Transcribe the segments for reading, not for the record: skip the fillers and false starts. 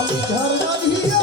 আমি ঝর্ণা দিয়া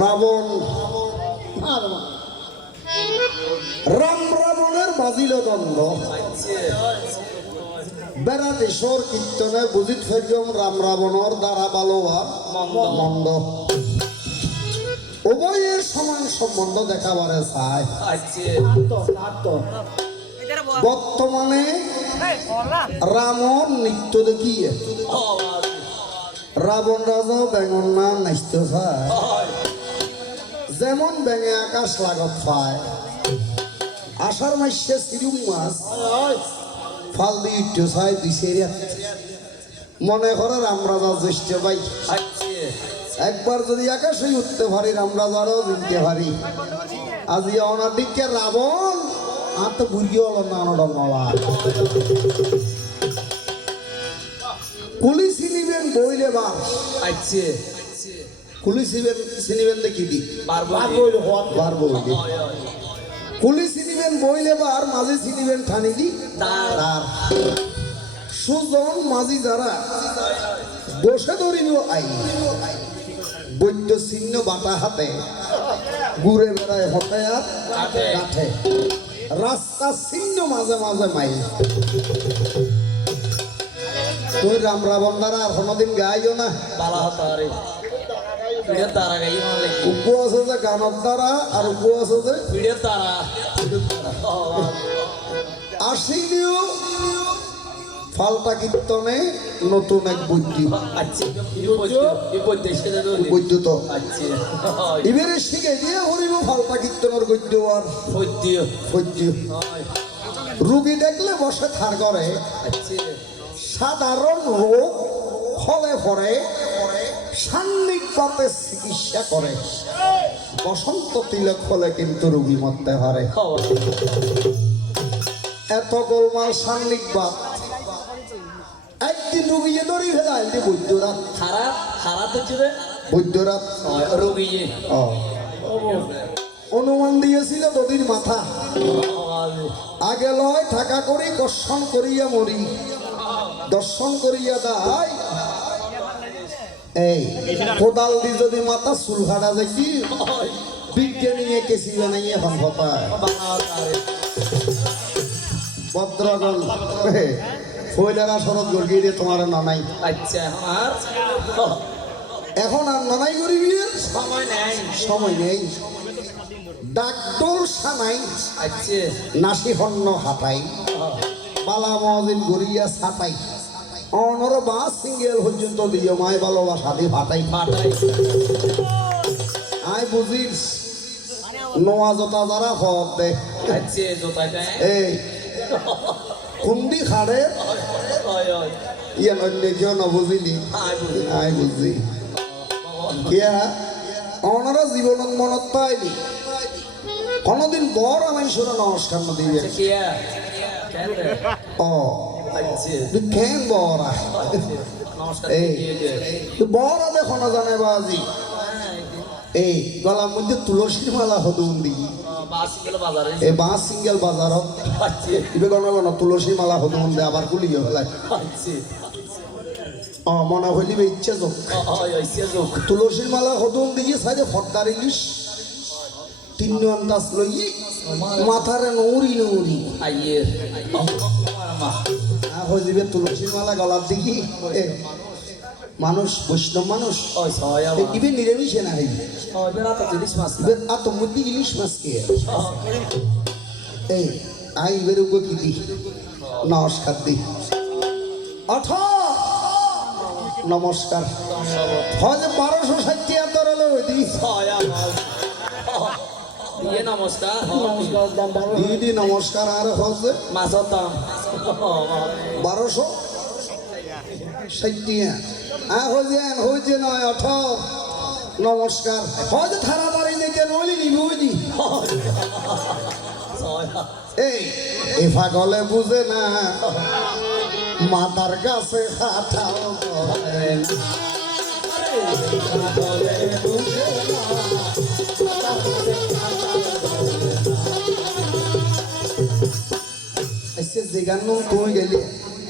রাবণ রাম রাবণের বাজিল দ্বন্দ্ব বেড়াতেশ্বর কীর্তনে বুঝিত ফেরিয়ম রাম রাবণর দ্বারা ভালো আর মন্দ উভয়ের সমান সম্বন্ধ দেখাবারে চায়। বর্তমানে রামর নৃত্য দেখিয়ে রাবণ রাজা বেঙন না নাচতে চায়, যেমন বেঙে আকাশ লাগত পায়। আষাঢ় মাসে সিরুম মাছ ফাল দিয়ে উঠতে চায় দুই সেরিয়া। মনে করে রাম রাজা জ্যেষ্ঠ ভাই, একবার যদি আকাশে উঠতে পারি রাম রাজারও জিনতে পারি। আজি ওনার দিকে রাবণ আর তো বুঝি হল না নলা কুলি চিনিবেন বইলে বার কুলি চিনিবেন দেখি দি বার বইলে কুলি চিনিবেন বইলে বার মাঝে চিনিবেন ঠানি দি তার সুজন মাঝি যারা বসে ধরিব আই বৈদ্য চিহ্ন বাটা হাতে ঘুরে বেড়ায় হতায়াত কাঠে রাস্তা চিহ্ন মাঝে মাঝে মাই তুই রাম রাবণ দ্বারা আর কোনোদিন গাইও না উপ আছে যে গানের দ্বারা আর উপ আছে যে আসিনিও ফাল্টা কীর্তনে নতুন এক বুদ্ধি বৈদ্যুত এবারে শিখে দিয়ে হরিব ফাল্টা কীর্তনের গদ্য আর রুগী দেখলে বসে থার করে সাধারণ রোগ ফলে পরে সান্নিধ্যে চিকিৎসা করে। বসন্ত তিলক হলে কিন্তু রুগী মরতে পারে। এত গোলমাল সান্নিধ্য একদিন রুগিয়ে ধরি ফেলায় বৈদ্যরাত বৈদ্যরাত অনুমান দিয়েছিল নদীর মাথা আগে লয় ঠাকা করি কর্ষণ করিয়া মরি দর্শন করিয়া দাই এই কোদাল দি যদি মাথা চুল কাটা যায় কি বিজ্ঞানী কেসি বানাই এখন হতায় ভদ্রগণ ফয়লারা শরৎ গর্গি দিয়ে তোমার ননাই আচ্ছা এখন আর ননাই করিবি সময় নেই ডাকডোল সানাই আচ্ছা নাসি হন্ন হাতাই বালা মহাদিন গড়িয়া ছাটাই অনর বা সিঙ্গেল পর্যন্ত দিয়ে মায় ভালোবাসা দিয়ে ফাটাই আয় বুঝিস নোয়া জোতা যারা হব দে আচ্ছা জোতাটা এই কুন্দি খাড়ে ইয়ে অন্য কেউ নবুঝিলি আয় বুঝি কিয়া অনর জীবনত মনত পাইলি কোনদিন বড় আমার শুনে নমস্কার দিবে ও কেন বড়া এই বড়া দেখো না জানে বাজি এই গলার মধ্যে তুলসীর মালা হদুন দি এই বাস সিঙ্গেল বাজারত ইবে গণ গণ তুলসী মালা হদুন দে আবার কুলিয়ে ফেলায় ও মনে হইলিবে ইচ্ছা যোগ তুলসীর মালা হদুন দিয়ে সাইডে ফর্দার ইলিশ তিন আন্দাজ লই মাথারে নৌরি নৌরি হয়ে যাবে তুলসীর মালা গলার দিকে মানুষ বৈষ্ণব মানুষ ইবে নিরামিষে না হইবে আত্মমধ্যে ইলিশ মাছ কে এই আই ইবের উপর কি দি নমস্কার দি অথ নমস্কার হয়তো 1260 আদর হলো দি নমস্কার দিদি নমস্কার আর হচ্ছে মাছের দাম 1260 হয়েছে নয় অথ নমস্কার হয়তো থারা মারি নেই নইলি নিবি এই এফা গলে বুঝে না মাতার কাছে খাটাও করে যেগার নাম তুই গেলে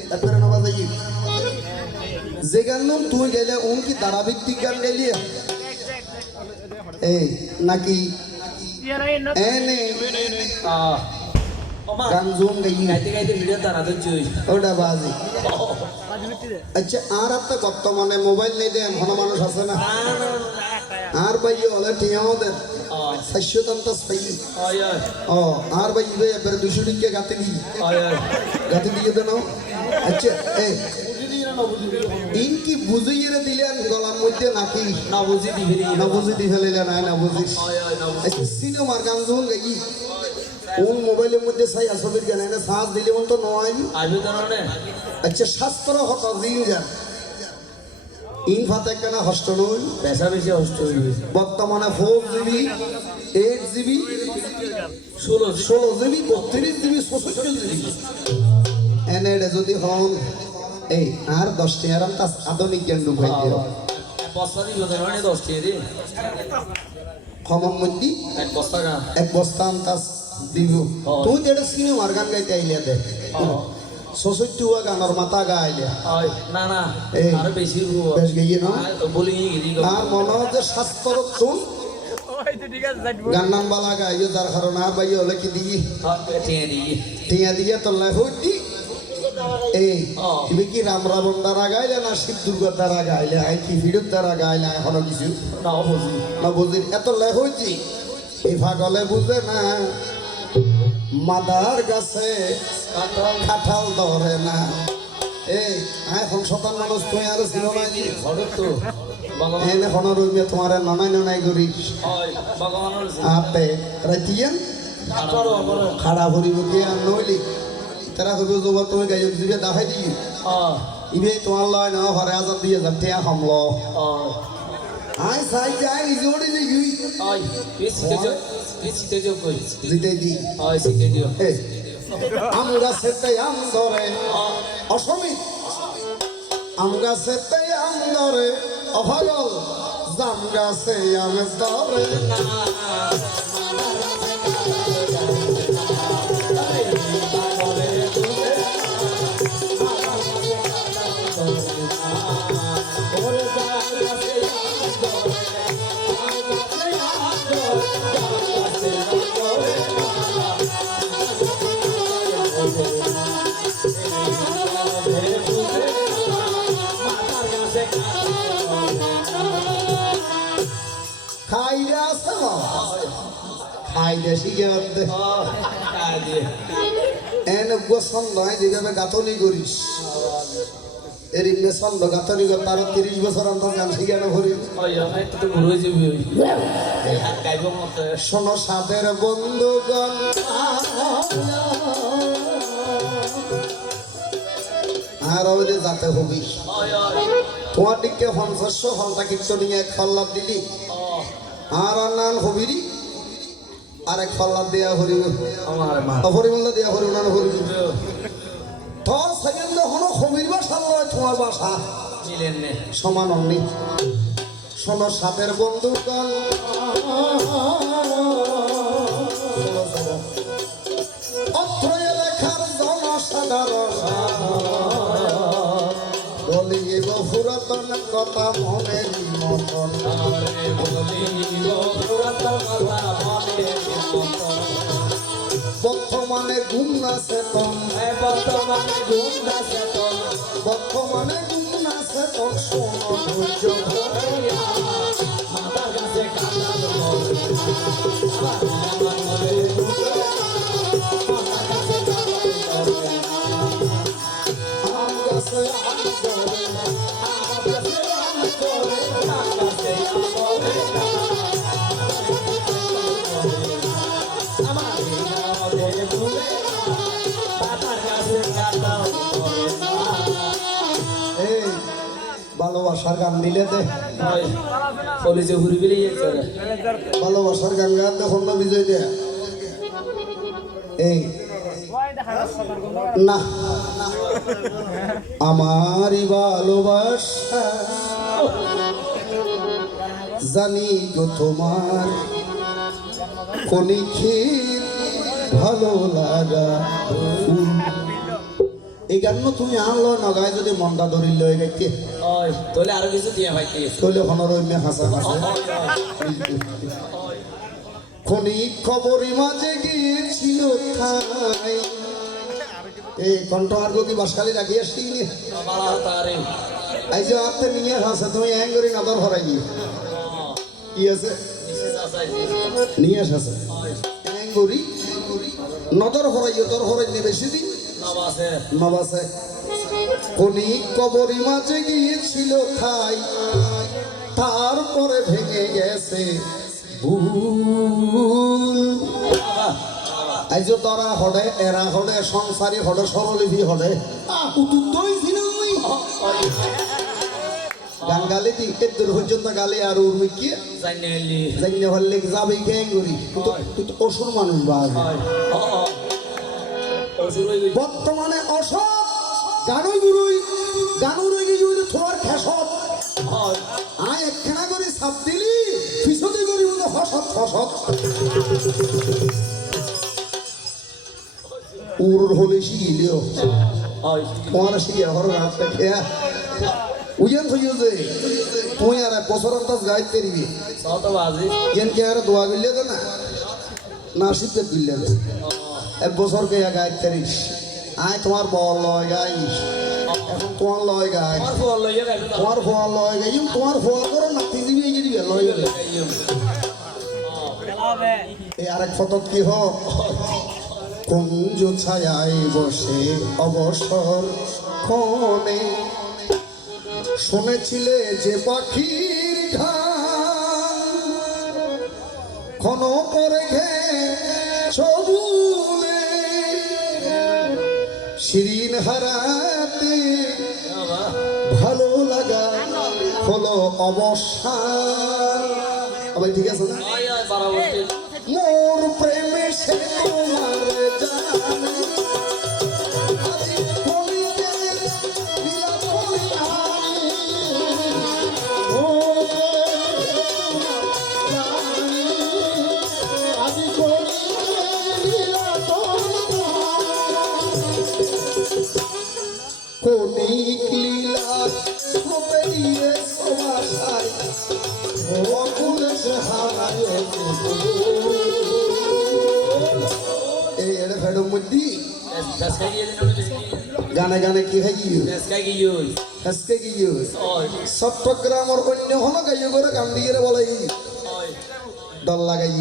তারপরে নবা যাই যেগার নাম তুই গেলে উন কি ধারাভিত্তিক গান গাইলি এই নাকি এনে গান জুম গাইলি ওটা বাজি আচ্ছা আর একটা বর্তমানে মোবাইল নেই দেন ঘন মানুষ আছে না আর ভাই হলে টিয়াও দেন 450 ও আর ভাই ইবে এবার 200 টাকা গাতে দি গাতে দিয়ে দেন আচ্ছা এই ইন কি বুঝিয়ে দিলেন গলার মধ্যে নাকি না বুঝি দি ফেলিলে না বুঝিস আচ্ছা সিনেমার গান যখন গাই কোন মোবাইলের মধ্যে চাই আসবের গান এনে সাজ দিলে মন তো নয় আচ্ছা শাস্ত্র হতা দিন যান ইন ফাতে কেন হস্ত নই পেশা বেশি হস্ত বর্তমানে 4GB 8GB 16GB 32GB 64GB এনে যদি হন এই আর 10 টি আরাম তা আধুনিক জ্ঞান ঢুকাই দিও বস্তা দিব না 10 টি রে কমন মধ্যে এক বস্তা আন্তাস দিব তুই যেটা সিনেমার গান গাইতে আইলে দে 66 গানের মাথা গাইলে না আর বেশি বেশ গাইয়ে না বলি আর মনে হচ্ছে শাস্ত্র তুন গান নাম বালা গাইয়ে যার কারণে আর বাইয়ে হলে কি দিই টিয়া দিয়ে তোল্লাই হইতি এই তুমি কি রাম রাবণ দ্বারা গাইলে না শিব দুর্গার দ্বারা গাইলে আই কি ভিড়ের দ্বারা গাইলে এখনো কিছু না বুঝি এত লাই হইছি এই ভাগলে বুঝে না মাদার গাছে কাঁঠাল ধরে না এই এখন শতান মানুষ তুই আর ছিল না তো এনে কোনো রইমে তোমার ননাই করি আপে রাইতিয়ান খাড়া ভরিব কি আর নইলি তারা হইব যাব তুমি গাইক দিবে দেখাই দি ইবে তোমার লয় না ঘরে 1000 টাকা হামল আই সাই যাই জোড়ি লিগি জিতে দি এই আম গাছেতে আম ধরে অসমিত আম গাছেতে আম ধরে অভাগল জাম গাছে আম ধরে না আই দেশি গেতে এন ছন্দ আই যেভাবে গাঁথনি করিস এর ইংলে ছন্দ গাঁথনি কর তার 30 বছর অন্তর গান শিখানো করি শোনো সাদের বন্ধুগণ আর ওই যে যাতে হবি তোমার দিকে 50 ফলটা কীর্তনী এক ফল্লাদ দিলি আর নান হবিরি আর এক ফল্লাদ দেয়া হরিব হরিমল্লা দেয়া হরিব নান হরিব তোর সেকেন্ড হলো হবির বাসা লয় তোমার বাসা সমান অমনি শোনো সাদের বন্ধুগণ অত্র এলাকার জনসাধারণ বলিব পুরাতন কথা মনের মতন বর্তমানে ঘুম না চেতন বর্তমানে ঘুম না চেতন শোনো ধৈর্য এই ভালোবাসার গান দিলে দে ভালোবাসার গান গান দেখুন না বিজয় দে এই না আমারই ভালোবাসা জানি গো তোমার ক্ষণিকের ভালো লাগা ফুল এই গান তুমি আনলো নগায় যদি মনটা ধরিল লয়ে গাইতে তাহলে আরো কিছু দিয়ে ভাই তাহলে হনরম্যে হাসা হাসা ক্ষণিক খবরই মাঝে গিয়েছিল ঠাই এই কণ্ঠ আর কি বাসখালি রাখি আসছি এই যে আপনি নিয়ে হাসে তুমি অ্যাঙ্গরি নজর হরাই কি আছে নিয়ে আসে অ্যাঙ্গরি নজর হরাইও তোর হরাই নে বেশি দিন নবাসে ক্ষণিক কবরই মাঝে গিয়েছিল ঠাই তারপরে ভেঙে গেছে আইজ তোরা হডে এরা হডে সংসারী হডে সরলিভি হডে গান গালি দি এর পর্যন্ত গালি আর উর্মি কি জানি হলে যাবে গ্যাঙ্গুরি তুই তো অসুর মানুষ বাঘ বর্তমানে অসৎ গানুই গুরুই গানুরই গিয়ে থোয়ার খেসত আয় একখানা করে সাপ দিলি পিছতে করি বলে হসত হসত উর হলে শিখিলেও তোমার শিখে হর রাস্তা খেয়া উজান হইও যে তুই আর বছর আন্দাজ গাইতে দিবি যেন কে আর দোয়া গিলে তো না নাসিবে গিলে এক বছর কে গাইতে দিস আয় তোমার বল লয় গাইস এখন তোমার লয় গাই তোমার ফোয়ার লয় গাই তোমার ফোয়ার করো নাতি দিবি এই দিবি লয় এই আরেক ফটো কি হোক কুঞ্জ ছায়ায় বসে অবসর ক্ষণে শুনেছিলে যে পাখির গান ক্ষণ করে ঘে সবুলে শিরিন হারাতে ভালো লাগা হলো অবসান আবার ঠিক আছে না মোর প্রেমে সে তোমার জানে কনিক লীলা সবেরিয়ে সবাসাই অকুলেশে হারায় এই এড়ে ফেডো মধ্যে গানে গানে কি হাইও আজকে গিয়ে চট্টগ্রামের অন্য হলো গাইয়ে করে গান দিয়ে বলে দল লাগাই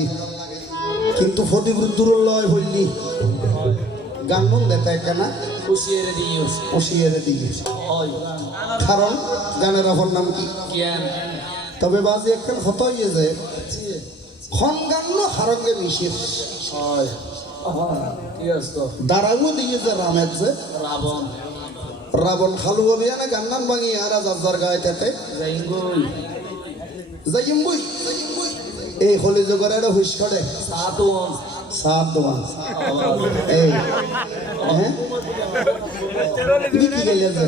কিন্তু ফদিবুদ্দুর লয় বললি গান মন দেতা কেনা খুশিয়ে দিও অসিয়ারে দিয়ে হয় কারণ গানের অপর নাম কি জ্ঞান তবে বাজি একখান হতই যে খন গান হারঙ্গে মিশির হয় কি আছে দাঁড়াবো দিয়ে যে রামের যে রাবণ রাবণ খালু অভিযানে গান্নান ভাঙি আর যার গায়ে তাতে জাইঙ্গুই যাইম বই এই হলি জগর এটা হুইস করে সাতুন সাত দোয়া এই হ্যাঁ কি গেলে যে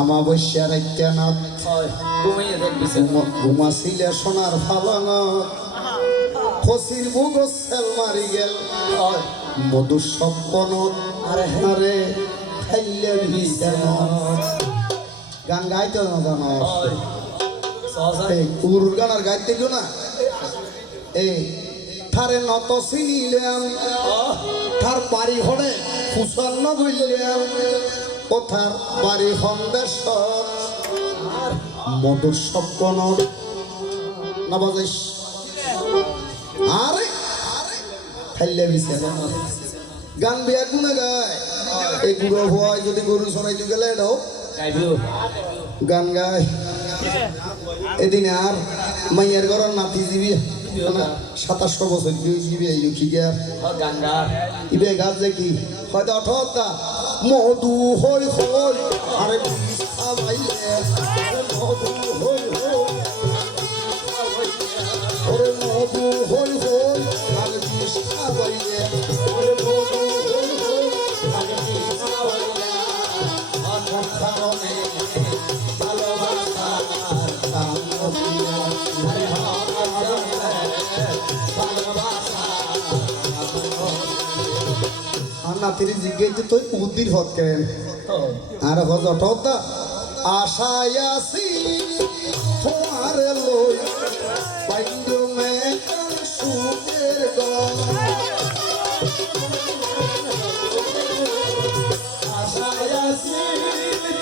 আমাবস্যা রাত্যানাথ হয় ঘুমিয়ে দেখবিছে ঘুমাছিলে সোনার ফালানত খসির বুক সেল মারি গেল হয় মধুর স্বপ্নত আরে আরে খাইলে বিছানত গান গাইতে না জানো হয় সহজা এই উরুর গান আর গাইতে গো না এই থারে নত চিনিলাম থার বাড়ি হরে ফুসন্ন বললাম কোথার বাড়ি সন্দেশ মধুর স্বপ্নত না বাজাইস আরে খাইলে বিছানত গান বিয়া গুনে গায় এই গুঁড়ো হওয়ায় যদি গরু সরাইতে গেলে এটাও গাইবো গান গায় এদিনে আর মাইয়ার ঘরের নাতি দিবি 2700 বছর দিবি এই কি গিয়া গঙ্গা ইবে গাছ যে কি হয়তো অঠতা মধু হই হই আরে খাবাইলে মধু হই হই ওরে মধু হই হই আরে বিষ খাবাইলে ওরে মধু হই হই আরে বিষ খাবাইলে আখন খারণে ভালোবাসার কাম হইয়া আরে নাতির জিজ্ঞাসা তুই বুদ্ধির হত কেন আর হজ অঠতা আশায় আছি তোমার লই বাইন্দ মে সুখের গম আশায় আছি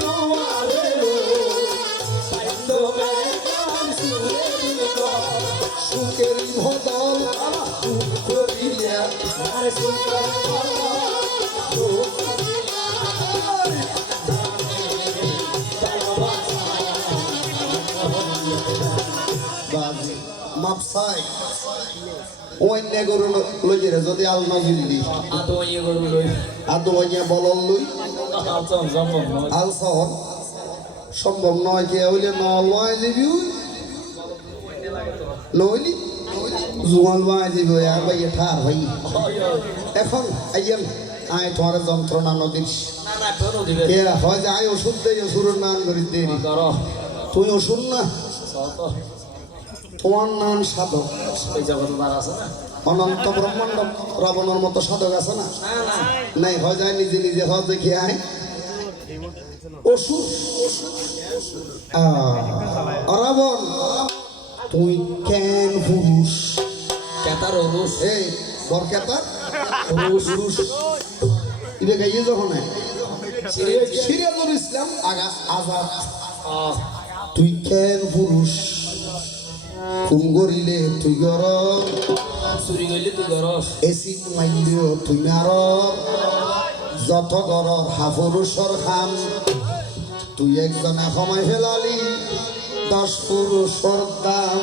তোমার লই বাইন্দ মে সুখের গম সুখের ভদল সুখ করিয়া আরে সুখের মাপসাই অন্য গরু লইরে যদি আল না জুলি আতো ইয়ে গরু লই আদো অন্য বলল লই আতো সম্ভব নয় আল শহর সম্ভব নয় কে হইলে নয় যাবি নইলি জুয়াল বাই যাবি আর ভাই ঠার ভাই এখন আইয়েন আয় তোমার যন্ত্রণা নদীর না না ফেরো দিবে কে হয় যে আয় ওষুধ দেই ওষুধের নাম করি দেরি করো তুই ওষুধ না সত তোমার নাম সাধক ওই জগৎ বার আছে না অনন্ত ব্রহ্মাণ্ড রাবণের মতো সাধক আছে না না না নাই হয় যায় নিজে নিজে হয় দেখি আয় ওষুধ রাবণ তুই কেন পুরুষ কেতার রুশ এই বর কেতার পুরুষ ইবে গাইয়ে যখন সিরাজুল ইসলাম আগা আজাদ তুই কেন পুরুষ খুন করিলে তুই গর চুরি করলে তুই গরস এসিড মাইলেও তুই মার যত গর হাফুরুষর খাম তুই একজনে সময় ফেলালি 10 পুরুষর দাম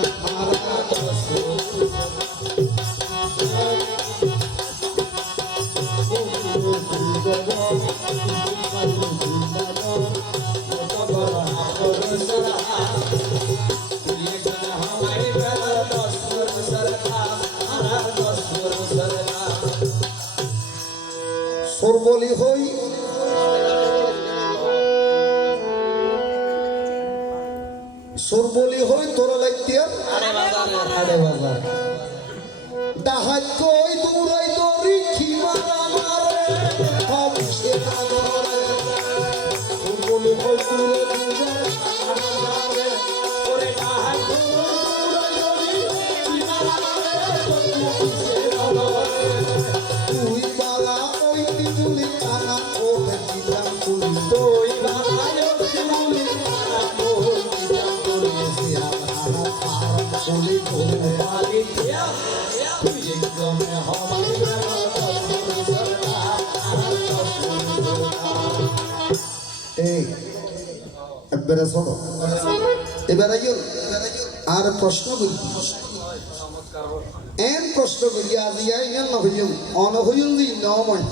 সর্বলি হই সর্বলি হই তোরা লাগতিয়ার আরে বাজার ডাহাত কই দৌড়াই দড়ি খিমারা মারে হবসে নাগরে সর্বলি হই তোরা দৌড়াই ওরে ডাহাত কই দৌড়াই দড়ি খিমারা মারে হবসে নাগরে তুই বালা ওই তিতুলি কানা ও দিলাম তুই তুই বালা ওই তিতুলি কানা ও দিলাম তুই সিয়া ভাড়া পার বলি বলে আলি তুই এই একবারে শোনো এবার আইও আর প্রশ্ন করি এন প্রশ্ন করি আজ ইয়ান নহইম অনহইম দি নময়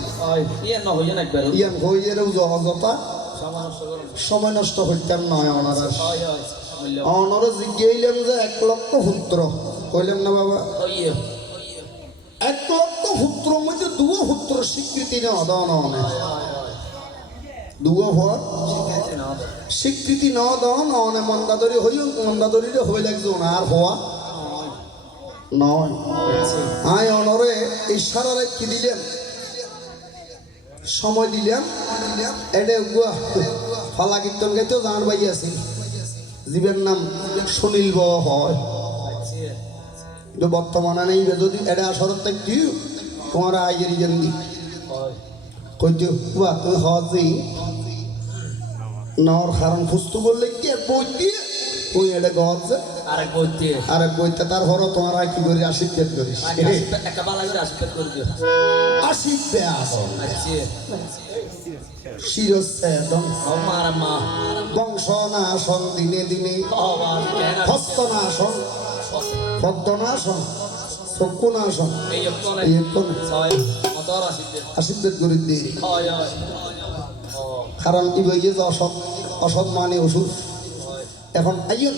ইয়ান হইয়েরও অযথা সময় নষ্ট হইতাম নয় অনারা অনর জিজ্ঞাইলাম যে 1 লক্ষ পুত্র কইলাম না বাবা 1 লক্ষ পুত্র মধ্যে 2 পুত্র স্বীকৃতি না দাও না 2 হওয়ার স্বীকৃতি না দাও না মন্দাদরি হইও মন্দাদরিরে হই লাগছো না আর হওয়া নয় আয় অনরে ইশারারে কি দিলেন সময় দিলাম এটা গুয়া ফালা কীর্তন গাইতেও জানার বাই আছে জীবের নাম সুনীল ব হয় বর্তমানে নেই যদি এটা আসর থাকি তোমার আইয়ের জানি কইতে কুয়া তুই হজি নর কারণ ফুস্তু বললে কি বই দিয়ে তুই এটা গজ আরেক বইতে তারপরও তোমার কি করি আশীর্বাদ করিস শিরচ্ছেদন বংশ নাশন দিনে দিনে হস্ত নাশন পদ্ম নাশন চক্ষু নাশন আশীর্বাদ করি দিই কারণ কি বই যে অসৎ অসৎ মানে ওষুধ এখন আইন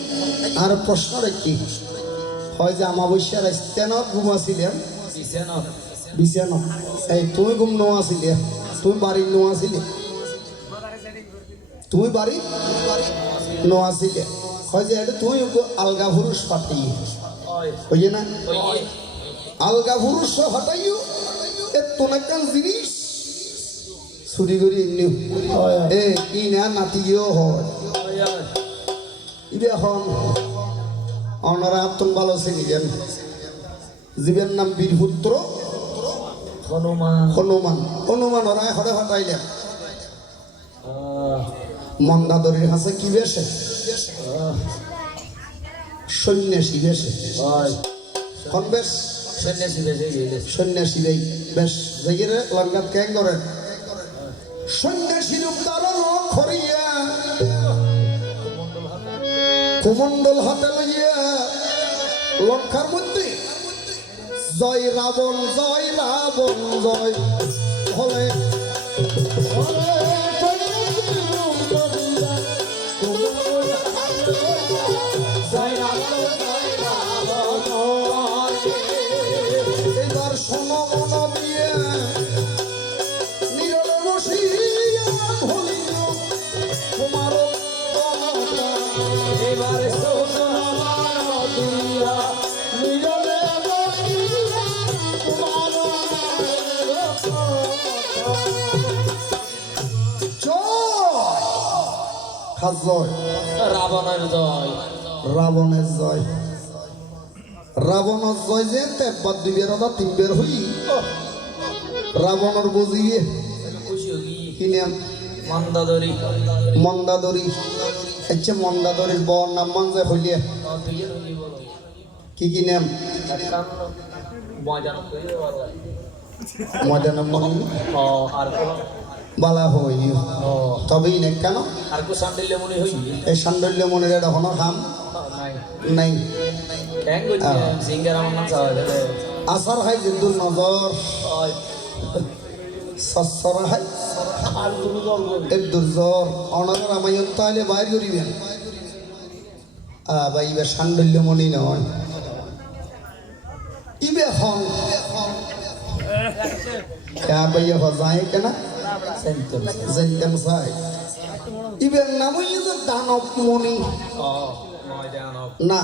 আর প্রশ্ন রাখি হয় যে আমাবস্যার স্টেনত ঘুমাছিলেন বিছানত এই তুমি ঘুম নোয়া ছিলে তুমি বাড়ির নোয়া ছিলে তুমি বাড়ি নোয়া ছিলে হয় যে এটা তুমি আলগা পুরুষ ফাটাই হইয়ে না আলগা পুরুষ ফাটাইও এ তোনাকান জিনিস চুরি করি নিও এ কি না নাতিও হয় এখন অনারা আত্মন ভালো চিনিলেন জীবের নাম বীরপুত্র হনুমান হনুমান ওরা হরে ফাটাইলেন মন্দাদরির কাছে কি বেশে সন্ন্যাসী বেশে কোন বেশ সন্ন্যাসী বেশ যাইরে লঙ্কাত ক্যাং করেন সন্ন্যাসীর উদ্ধারণ করিয়া কুমণ্ডল হাতে লইয়া লঙ্কার মধ্যে জয় রাবণ জয় হলে এবার শোনো মন দিয়ে নীরবে বসিয়া ভুলিল তোমার এবারে রাবণের জয় রাবণের জয় যে একবার 2 বের অথবা 3 বের হই রাবণের বুঝিয়ে কি নাম মন্দাদরি আচ্ছা মন্দাদরির বর নাম মান যায় হইলে কি নাম ময়দান বালা হই তবেই না কেন এই সান্ডল্য মনের এটা হন খাম নাই আসার হাই কিন্তু নজর সসরা হাই এর দুর্জর অনার আমায় তাহলে বাইর করিবেন ভাই এবার সান্ডল্য মনি নয় ইবে হন ভাইয়া যায় কেনা জানতাম সাই ইবের নামই যে দানব মনি না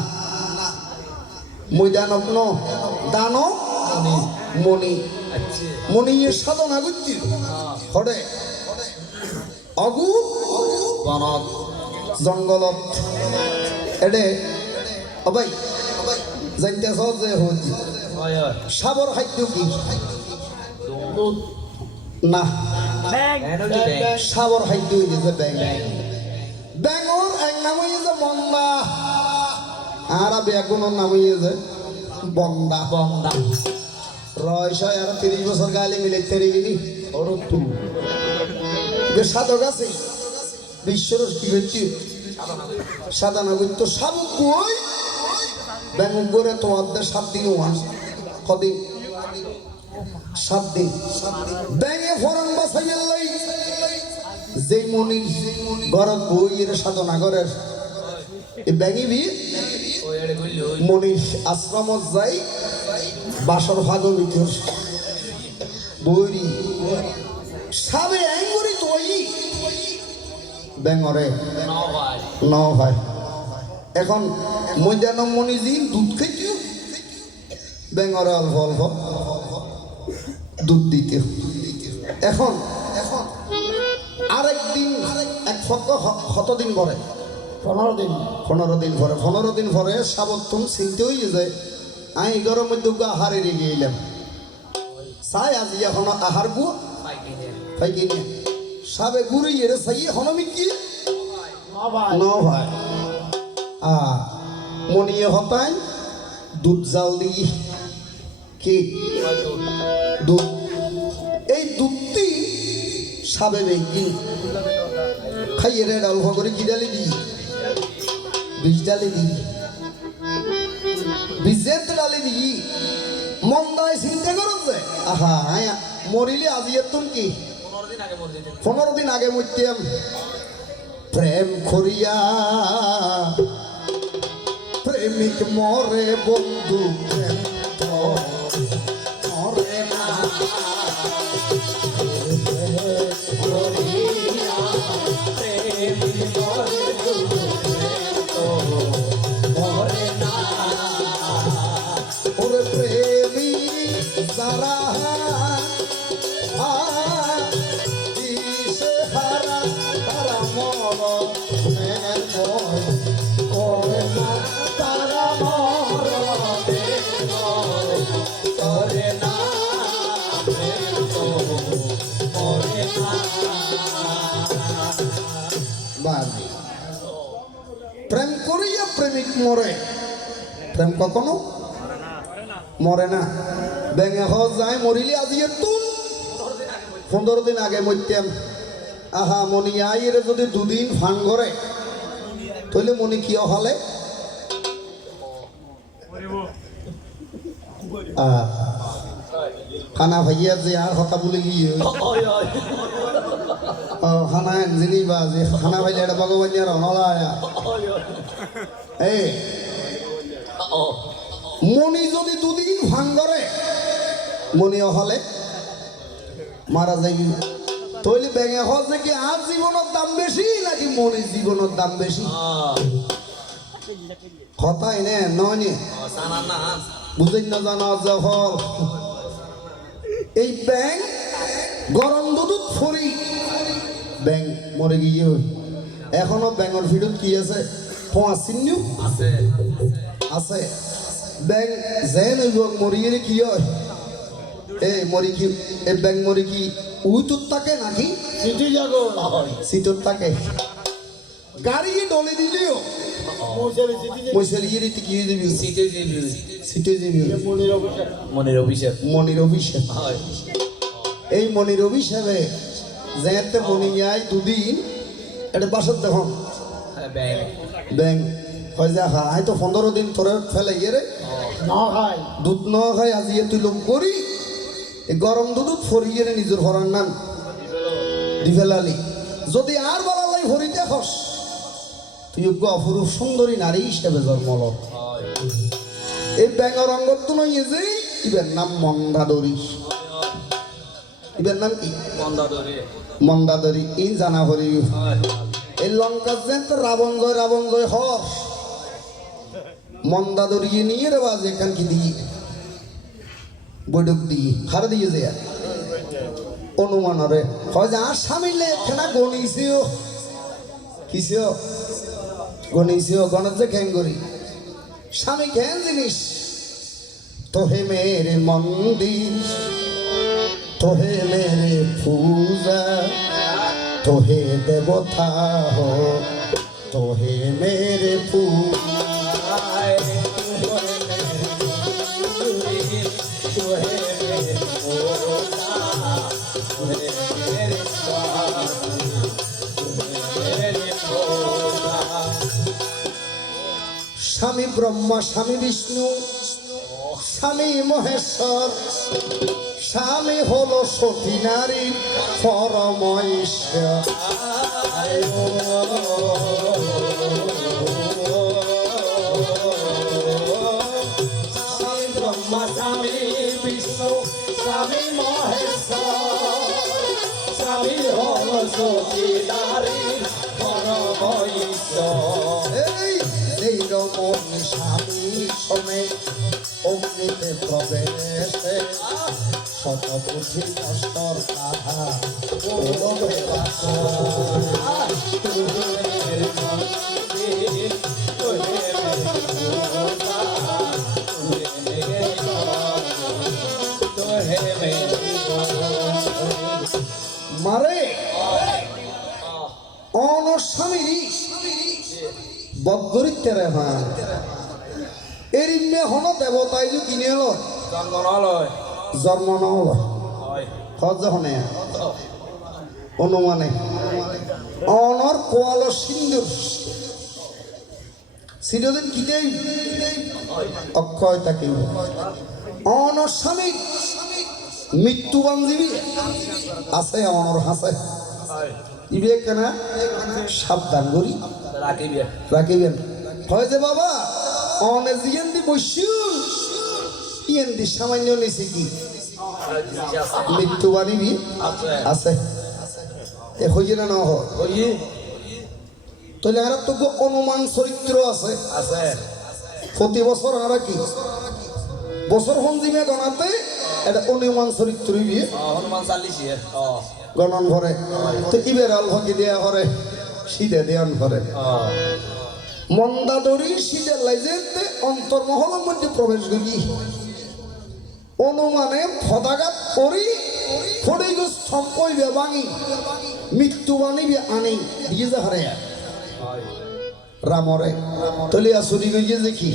ময়দানব ন দানব মনি মনি সাধনা করছি হরে অগু জঙ্গলত এডে অবাই জানতেছ যে হচ্ছে সাবর খাদ্য কি না সাবর খাদ্য হয়েছে ব্যাং ব্যাঙর এক নাম হয়েছে বন্দা আর বেগুনের নাম হয়েছে বন্দা রয়স আর 30 বছর গালি মিলে তেরে গেলি ওর তু সাধক আছে বিশ্বর কি হচ্ছে সাদা নগর তো শাবুক কই ব্যাঙ্গ করে তো অর্ধেক 7 দিন ওয়ান কদিন 7 দিন ব্যাঙে ফরন বাসাইয়ের লাই যেই মনির ঘরত বইয়ের সাধনা করের এই ব্যাঙি বি ওই এড়ে কইলি ওই মনির আশ্রমত যাই বাসর ভাগো ভিতর বইরি সাবে অ্যাঙ্গুরি তোই ব্যাঙরে না ভাই ন হয় এখন মধ্যাহ্ন মনিজি দুধ খাইতেও ব্যাঙরে অল্প অল্প দুধ দিতে এখন আরেকদিন এক ফক্ক কতদিন পরে 15 দিন 15 দিন পরে সাবত্তম চিনতে হয়ে যায় আমি ঘরের মধ্যে আহারে রেগে এলাম চাই আজি এখন আহার গু ভাই কিনে ভাই কি সাবে গুড়ি এর চাই এখন আমি কি ভাই ন ভাই মনিয়ে হতাই দুধ জাল দি কি হয়তো দুধ এই দুধটি সাবে বেগি খাইয়ে রে অল্প করে কি ডালি দি বীজ ডালি দি বীজের ডালি দি মন্দায় চিন্তা করো যে আহা আয়া মরিলে আজি তুমি কি 15 দিন আগে মরে যেতে 15 দিন আগে মরতাম প্রেম করিয়া প্রেমিক মরে বন্ধু প্রেম তো মরে না ওরে প্রেমী যারা দিশে হারা তারা মরণের ভয় করে না তারা মরণের ভয় করে না প্রেম তো মরে না। বাড়ি প্রেম করিয়া প্রেমিক মরে প্রেম কখনো মরে না ব্যাঙে হজ যায় মরিলে আজি তুম 15 দিন আগে মরতাম আহা মনি আইয়ের যদি 2 দিন ফান করে তাহলে মনি কি হলে খানা ভাইয়া যে আর কথা বলে গিয়ে ওই ওই খানা জিনি বা যে খানা ভাইলে এটা ভগবান রনলায়া ওই ওই এই ও মনি যদি 2 দিন ফান করে মনি হলে মারা যাই তৈলি ব্যাঙে হল নাকি আর জীবনের দাম বেশি নাকি মনির জীবনের দাম বেশি কথাই নে নয় নি সানা না বুঝেন না জানা যে হল এই ব্যাং গরম দুধ ফরি ব্যাং মরে গিয়ে এখনো ব্যাঙর ফিরত কি আছে পোয়া চিহ্ন আছে আছে ব্যাং যেন মরিয়ে কি হয় এই মরি কি এই ব্যাং মরি কি উইতুত থাকে নাকি সিটি জাগো সিটত থাকে গাড়ি ডলে দিলেও মোশারি সিটি পয়সা লিয়ে দিতে কি দিবি সিটে দিবি সিটে দিবি মনির অবস্থা মনের অভিষেক মনির অভিষেক হয় এই মনির অভিষেকে যেতে মনি আয় 2 দিন এটা বাসত দেখুন হ্যাঁ ব্যাংক ব্যাং হয় যা আয় তো 15 দিন তোরে ফেলে গিয়ে রে না খাই দুধ ন খাই আজি তুই লোক করি এই গরম দুধ ফরিয়ে নিজের হরার নাম দি ফেলালি যদি আর বলালাই ভরিতে খস তুই অপরূপ সুন্দরী নারী হিসেবে জন্ম ল হয় এই ব্যাঙর অঙ্গত নই যে ইবের নাম মন্দাদরি ইবের নাম কি বন্ধ ধরে মন্দাদরি এই জানা হরি হয় এই লঙ্কা যে তো রাবণ জয় হর মন্দাদরি নিয়ে রে বাজ এখান কি দিয়ে বৈঠক দিয়ে হার দিয়ে যে অনুমানরে হয় যে আর স্বামীলে এখানে গণিছিও কিসিও গণিছিও গণত যে খেং করি স্বামী কেন জিনিস তোহে মেরে মন্দির তোহে মেরে পূজা তোহে দেবতা হো তোহে মেরে পূজা স্বামী ব্রহ্মা স্বামী বিষ্ণু স্বামী মহেশ্বর স্বামী হলো সতী নারী পরম ঈশ্বর স্বামী ব্রহ্মা স্বামী বিষ্ণু স্বামী মহেশ্বর স্বামী হলো সতী নারী পরম ঈশ্বর এই রমণ স্বামী সমেত অগ্নিতে প্রবেশে শতপুঠি কষ্টর কাহা মারে অনস্বামী বদগরিত্যের হ্যাঁ এরিমে হন দেবতাই যে কিনে এলো জন্ম নহল হনে অনুমানে অনর কোয়াল সিন্দুর চিরদিন কিনেই অক্ষয় থাকিব অনস্বামী মৃত্যুবান জীবী আছে অনর হাসে ইবে কেনা সাবধান করি রাখিবেন হয় যে বাবা অনে জিয়েন্দি বসুন ইয়েন্দি সামান্য নিছে কি মৃত্যু বানিবি আছে এ হইয়ে না না হয় তাহলে আর তো অনুমান চরিত্র আছে প্রতি বছর আর কি বছর সঞ্জিমে গণাতে এটা অনুমান চরিত্র দিয়ে গণন করে তো ইবের অল্প কি দেয়া করে সিদে দেওয়ান করে মন্দাদরি সিদের লাইজেতে অন্তর্মহলের মধ্যে প্রবেশ করি অনুমানে ফদাঘাত করি ফড়িগ স্তম্ভইবে ভাঙি মৃত্যু বানিবে আনি দিয়ে যা হারে রামরে তলিয়া চুরি গিয়ে দেখি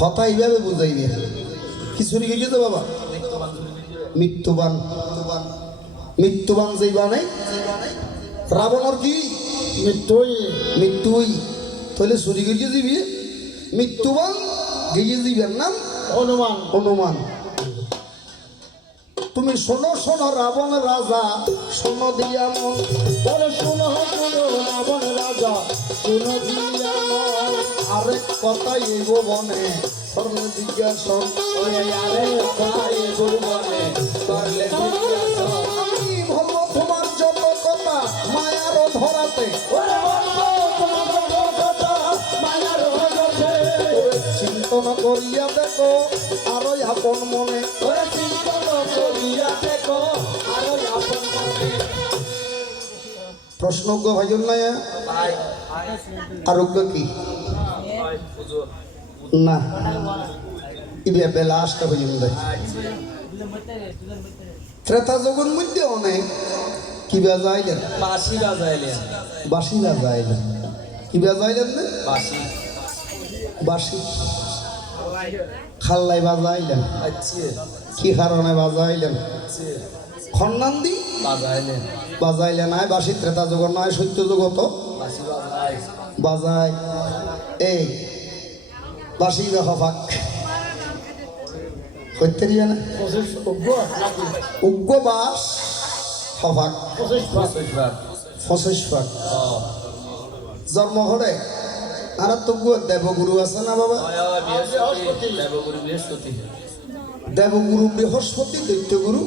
কথা এইভাবে বুঝাইবে কি চুরি গিয়ে যে বাবা মৃত্যুবান মৃত্যুবান যেই বানে রাবণর কি মৃত্যুই তাহলে চুরি গিয়ে দিবি মৃত্যুবান গিয়ে দিবেন নাম অনুমান অনুমান তুমি শোনো শোনো রাবণ রাজা শোনো দিয়া মন বলে শুনো শুনো রাবণ রাজা শুনো দিয়া মন আরেক কথা এগো বনে করলে জিজ্ঞাসন আরে কথা এগো বনে করলে জিজ্ঞাসা কি ভালো তোমার যত কথা মায়ার ধরাতে ওরে বলবো তোমার কথা মায়ার হইছে চিন্তন করিয়া দেখো আরো আপন মনে ওরে চিন্তন করিয়া দেখো আরো আপন মনে প্রশ্নজ্ঞ ভাইজন নাই আরোগ্য কি না ইবে বেলা আসতে ভাইজন দেয় ত্রেতা যুগের মধ্যে অনেক কি বাজাইলেন বাঁশি বাজাইলেন বাঁশি বাজাইলেন কি বাজাইলেন না বাঁশি খাল্লাই বাজাইলেন কি কারণে বাজাইলেন খন্নান্দি বাজাইলেন বাজাইলেন আয় বাঁশি ত্রেতা যুগর নয় সত্য যুগত বাঁশি বাজাই বাজায় এই বাঁশি হফাক করতে দিয়ে না উগ্র বাস হফাক 25 ফাক জন্ম হলে আর তো দেবগুরু আছে না বাবা দেবগুরু বৃহস্পতি দৈত্যগুরু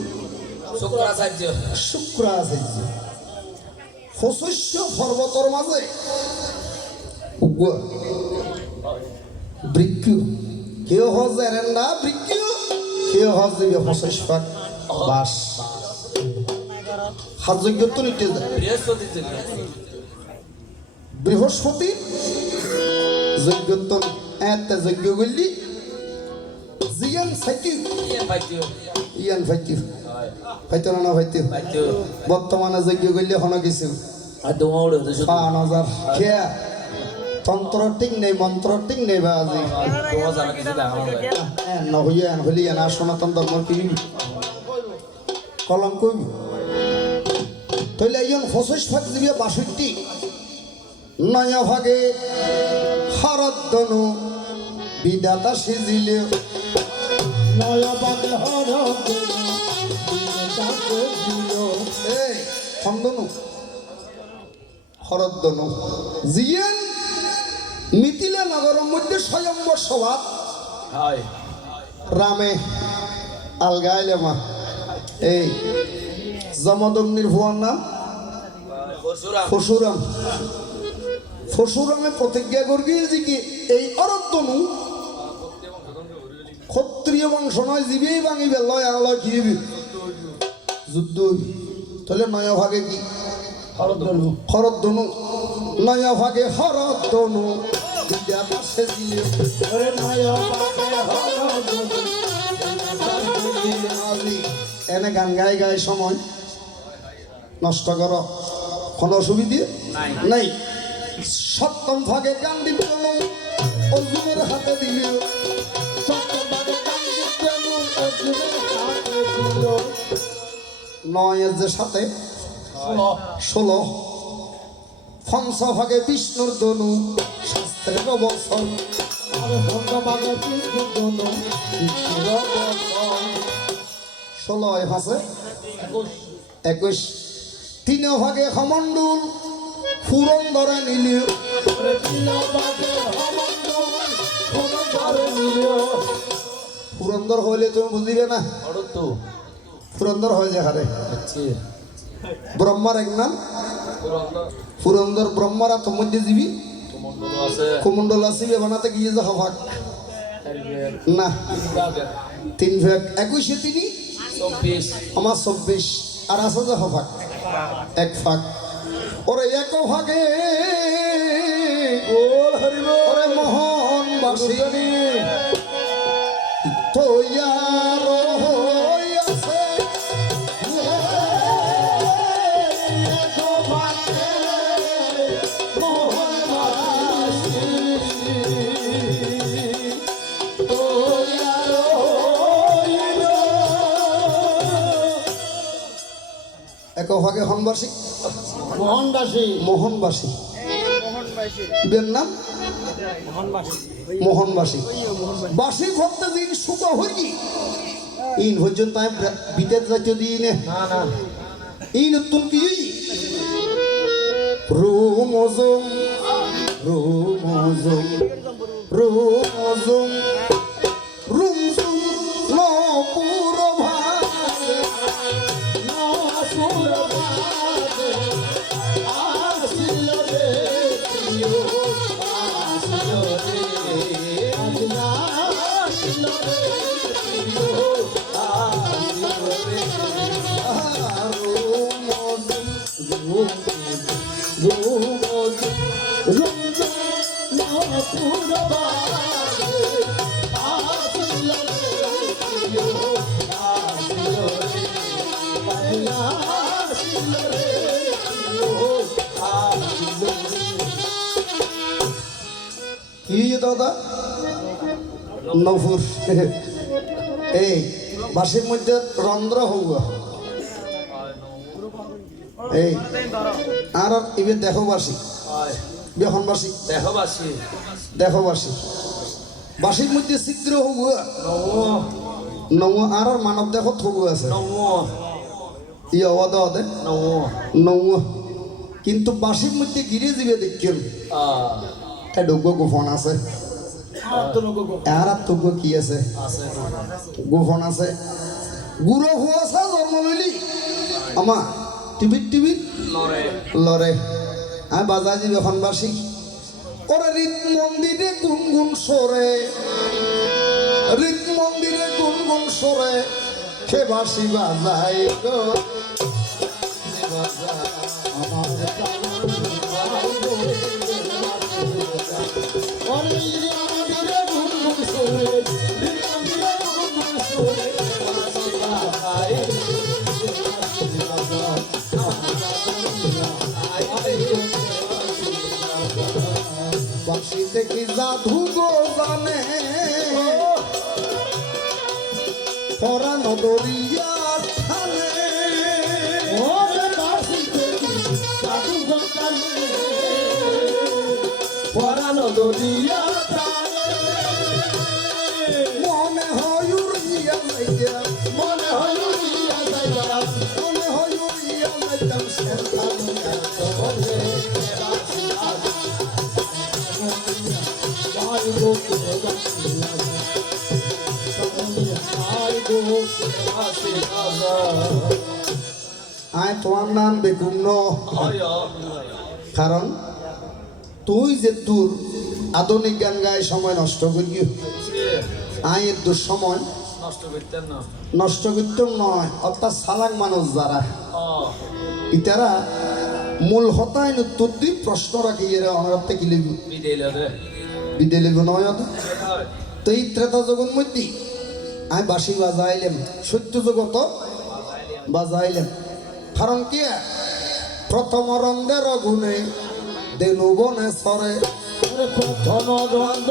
শুক্রাচার্য শুক্রাচার্য 25 পর্বতর মাঝে উগ্র বৃক্ষ কেউ হজ এরেন্ডা বৃক্ষ কেউ হজ দিবে 25 ফাক বাস হাজযোগ্য তো নিতে যায় বৃহস্পতি যজ্ঞতন এতে যজ্ঞ করলি জিয়ান সাইটি ইয়ান ফাইতি ফাইতো না ফাইতি বর্তমানে যজ্ঞ করলে হন কিছু 5000 খেয়া তন্ত্র ঠিক নেই মন্ত্র ঠিক নেই বা আজি নহইয়া এন হলি এনা সনাতন ধর্ম কি কলম কইবি তাহলে একজন 25 ফাক দিবে 62 নয়া ভাগে হরদনু বিদাতা সিজিলে নয় বাগে হরদ তাকে দিল এই খন্দনু হরদনু জিয়েন মিথিলা নগরের মধ্যে স্বয়ম্বর সভা হয় রামে আলগাইলে মা এই জমদগ্নির ভুয়ার নাম পরশুরাম ফসুরাম ফসুরামে প্রতিজ্ঞা করবি যে কি এই অরত্তনু ক্ষত্রিয় বংশ নয় জীবেই ভাঙিবে লয় আলয় কি যুদ্ধ তাহলে নয়া ভাগে কি হরদনু নয়া ভাগে হরদনু বিদ্যাটা সেজিলে ওরে নয় বাগে হরদ আজি এনে গান গাই গাই সময় নষ্ট কর কোনো অসুবিধে নাই। নাই সপ্তম ভাগে গান দিতে অর্জুনের হাতে দিলে চট্টবাগে কান্দি দেন অর্জুনের হাতে দিল নয়ের যে সাথে 16 পঞ্চভাগে বিষ্ণুর দনু শাস্ত্রের বছর আর ভঙ্গবাগে বিষ্ণু দন বিষ্ণুর বচন 16 আছে 21 তিন ভাগে সমণ্ডল ফুরন ধরে নিলে ওরে তিন বাগে হমন্দল কোন ধরে নিল পুরন্দর হইলে তুমি বুঝিবে না অরত্ব পুরন্দর হয়ে যায় হারে আচ্ছা ব্রহ্মার এক নাম পুরন্দর ব্রহ্মারা তোর মধ্যে জীবি কমন্ডল আছে কুমন্ডল আসিবে বানাতে গিয়ে যে হবাক না 3 ভাগ 21 তিনি 24 আমার 24 আর আছে যে হবাক এক ফাঁক ওরে এক ভাগে বল হরি বল ওরে মোহন বাসী তৈয়ার হইয়াছে এক ভাগে হনবাসী মোহনদাসী মোহনবাসী ইবের নাম মোহনবাসী বাসী ঘরতে দিন সুত হইকি ইন পর্যন্ত আমি বিদেশ যাইতে দিই নে না না ইন তুম কি রুমজুম রুমজুম রুমজুম রুমজুম নপুর ভাগে নসুর বাগে আসিল রে প্রিয় আসিল রে আজনা আসিল রে প্রিয় আসিল রে নসুর বাগে আসিল রে প্রিয় আসিল রে আসিল রে প্রিয় আসিল রে কি দাদা নফুর এই বাসির মধ্যে রন্ধ্র হওয়া এই আর ইবে দেখো বাসি হয় বেখন বাসি দেখো বাসি দেখো বাসি বাসির মধ্যে ছিদ্র হওয়া নম নৌ আর মানব দেখো থগু আছে নম ই অদে অদে নম নৌ কিন্তু বাসির মধ্যে গিরে দিবে দেখছেন আ ডোগো গোফন আছে আর তো লোক আর তোগো কি আছে আছে গোফন আছে গুড়ো হুয়াশা জন্ম লইলি আমা টিভিত লরে লরে আমি বাজাজি যখন বাসি ওরে রীত মন্দিরে গুনগুন সরে রীত মন্দিরে গুনগুন সরে সে বাসি বাজাই গো আমার ওরে ইরে গুনগুন সুরে ইরে গুনগুন সুরে আই বাসিতে কি জাদু গো জানে পরাণ দরিয়া ছানে ওরে বাসিতে সাধু গঙ্গালে দরিয়া মনে হয় উড়িয়া যাইয়া মনে হয় উড়িয়া যাইয়া মনে হয় উড়িয়া যাইতাম সেখানে তবে আই গো আয় তোমার নাম বেকুম ন হয় কারণ তুই যে তোর আধুনিক গান গায়ে সময় নষ্ট করি আয় এর দুঃসময় নষ্ট করতেন না নষ্ট করতেও নয় অর্থাৎ সালাক মানুষ যারা ইতারা মূল হতায় উত্তর দিয়ে প্রশ্ন রাখি এরা অনারতে কি লিখব বিদে লিখব নয় তো এই ত্রেতা জগৎ মধ্যে আমি বাঁশি বাজাইলাম সত্য জগত বাজাইলাম কারণ কি প্রথম রন্ধের গুণে দেনু বনে সরে প্রথম দ্বন্দ্ব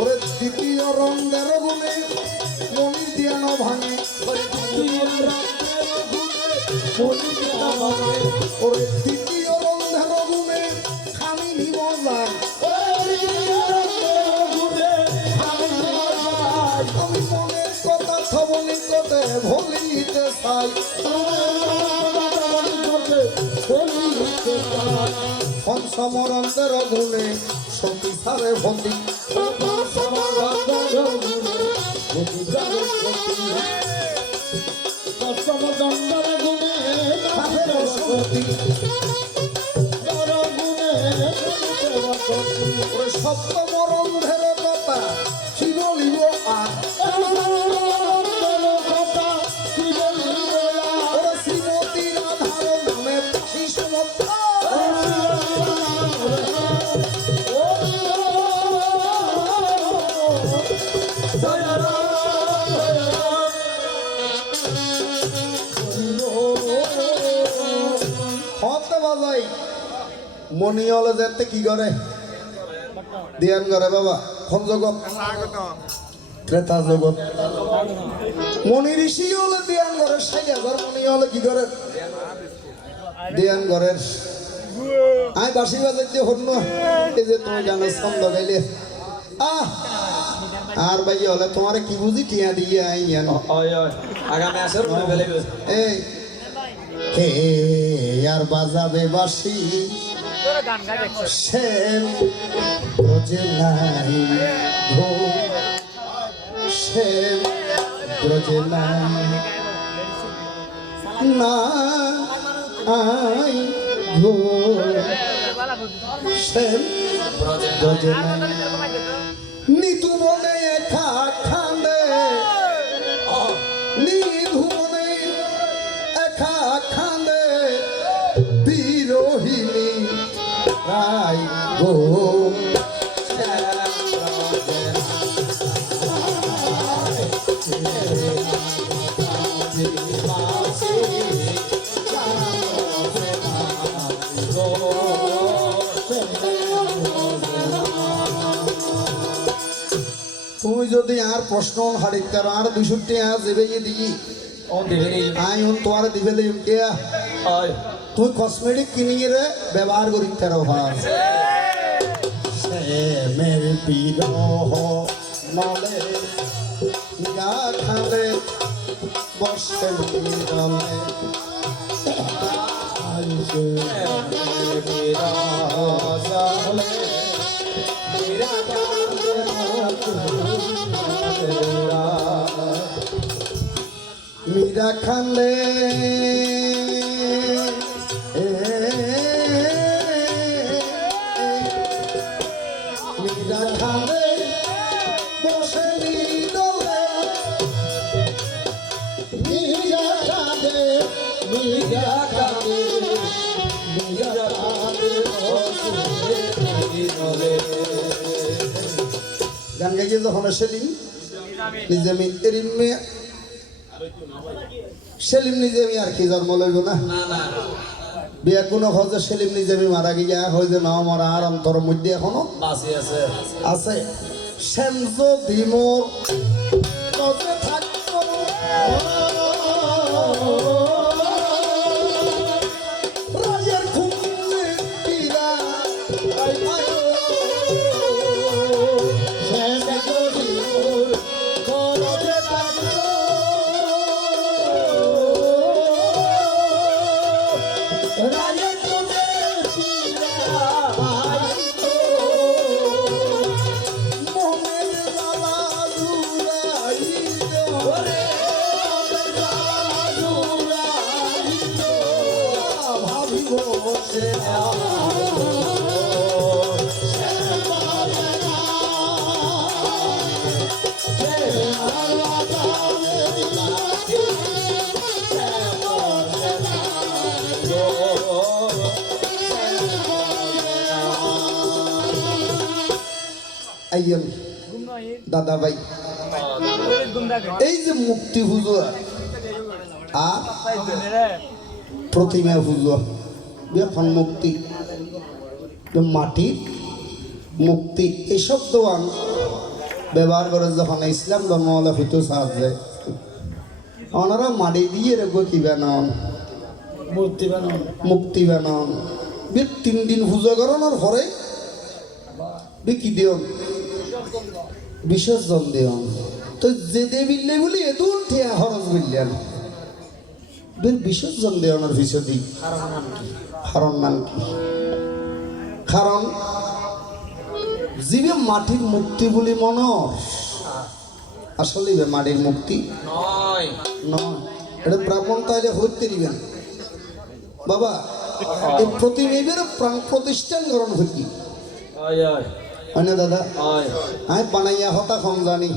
ওরে দ্বিতীয় রন্ধের গুণে মনির দিয়ান ভাঙে ওরে তৃতীয় রন্ধের গুণে খামি নিব যায় আমি মনের কথা থবনি কতে ভুলিতে চাই পঞ্চম রন্ধের গুণে সতী সারে ভতি সপ্তম রন্ধের কথা কি বলিব আর ওরে শ্রীমতী রাধার নামে শিশু হতে বাজাই মনি হলে যেতে কি করে ধ্যান করে বাবা কোন জগৎ ত্রেতা জগৎ মনি ঋষি হলে ধ্যান করে 60,000 মনি হলে কি করে ধ্যান করে আমি বাঁশি বাজাইতে হন এই যে তুমি গানের ছন্দ গাইলে আর ভাই হলে তোমার কি বুঝি টিয়া দিয়ে আই জ্ঞান আগামী আসর এই কে আর বাজাবে বাঁশি শ্যাম ব্রজে নাই ঘো শ্যাম ব্রজে নাই না আই ঘো শ্যাম ব্রজে নাই নিতু বনে একা খান্দে নিধু বনে একা খান্দে বিরোহিনী রাই গো তুমি যদি আর প্রশ্ন হারিতে আর 200 টাকা দেবে দিই আই তোমার দিবে দিম কে তুই কসমেটিক কিনিয়ে রে ব্যবহার করিতে রহার মের বিরহ নলে গা খালে বসে মিলনে আইসে মীরা খান্দে মীরা খান্দে বসে দলে মীরা খান্দে মীরা খান্দে মীরা খান্দে গান গাইয়ে যখন সেলিম নিজে সেলিম নিজে আর কি জন্ম লইব না বিয়া কোনো হজে সেলিম নিজে মারা গিয়া হয় যে না মরা আর অন্তর মধ্যে এখনো আছে সেন যদি মোর লজে থাকতো রাজের খুঁজে পীরা আইয়েন দাদা ভাই এই যে মুক্তি পুজো আর প্রতিমা পুজো এখন মুক্তি মাটির মুক্তি এইসব দোয়ান ব্যবহার করে যখন ইসলাম ধর্ম হলে হইতো সাহায্য ওনারা মাটি দিয়ে রেখো কি বানান মূর্তি বানানো মুক্তি বানান 3 দিন পূজা করানোর পরে বিকি দিও বিসর্জন দিও তো যে দেবিল্লে বলি এদুন ঠিয়া খরচ বললেন বিসর্জন দেওয়ানোর পিছনে কারণ নাম কি কারণ জীবে মাটির মুক্তি বলি মনর আসলে মাটির মুক্তি নয় নয় এটা ব্রাহ্মণ তাহলে হইতে দিবেন বাবা এই প্রতিমেবের প্রাণ প্রতিষ্ঠান গ্রহণ হইকি আয় আয় হয় না দাদা আয় আমি বানাইয়া হতা কম জানি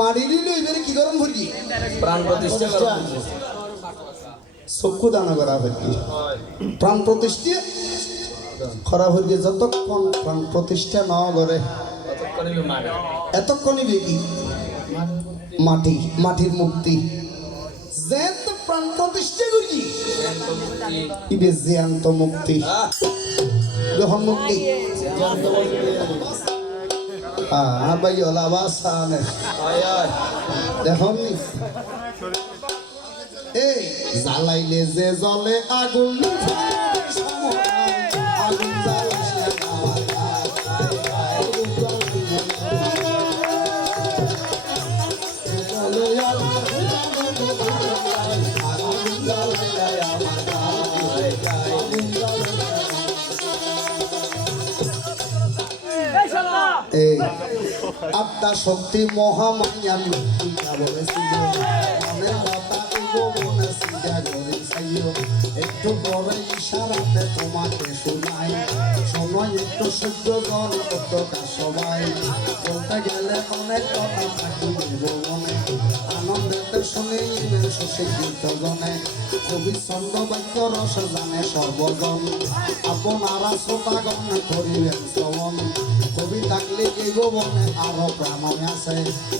মারি দিলে এবারে কি গরম হইকি প্রাণ প্রতিষ্ঠা করা হয়েছে। চক্ষু দান করা হইকি আয় প্রাণ প্রতিষ্ঠা করা হইকি যতক্ষণ প্রাণ প্রতিষ্ঠা না করে কতক্ষণই মারে এতক্ষণই বেকি মাটি মাটির মুক্তি যেত প্রাণ প্রতিষ্ঠা করি ইবে জ্যান্ত মুক্তি যখন মুক্তি ভাই ওলা বাসানে আয় আয় দেখুন এই জ্বালাইলে যে জলে আগুন আগুন জ্বালাইলে এই আত্মা শক্তি মহামায়া মৃত্যুটা বলেছিল মনের কথা মনে সিজা করেছিল একটু বড় ইশারাতে তোমাকে শোনাই সময় একটু সহ্য কর কতটা সবাই বলতে গেলে অনেক কথা থাকিবে মনে আনন্দেতে শুনে শশী কীর্তনে কবি ছন্দ বাক্য রস জানে সর্বজন আপনারা শ্রোতাগণ করিবেন শ্রবণ কবি থাকলে এই ভবনে আরো প্রাণ আছে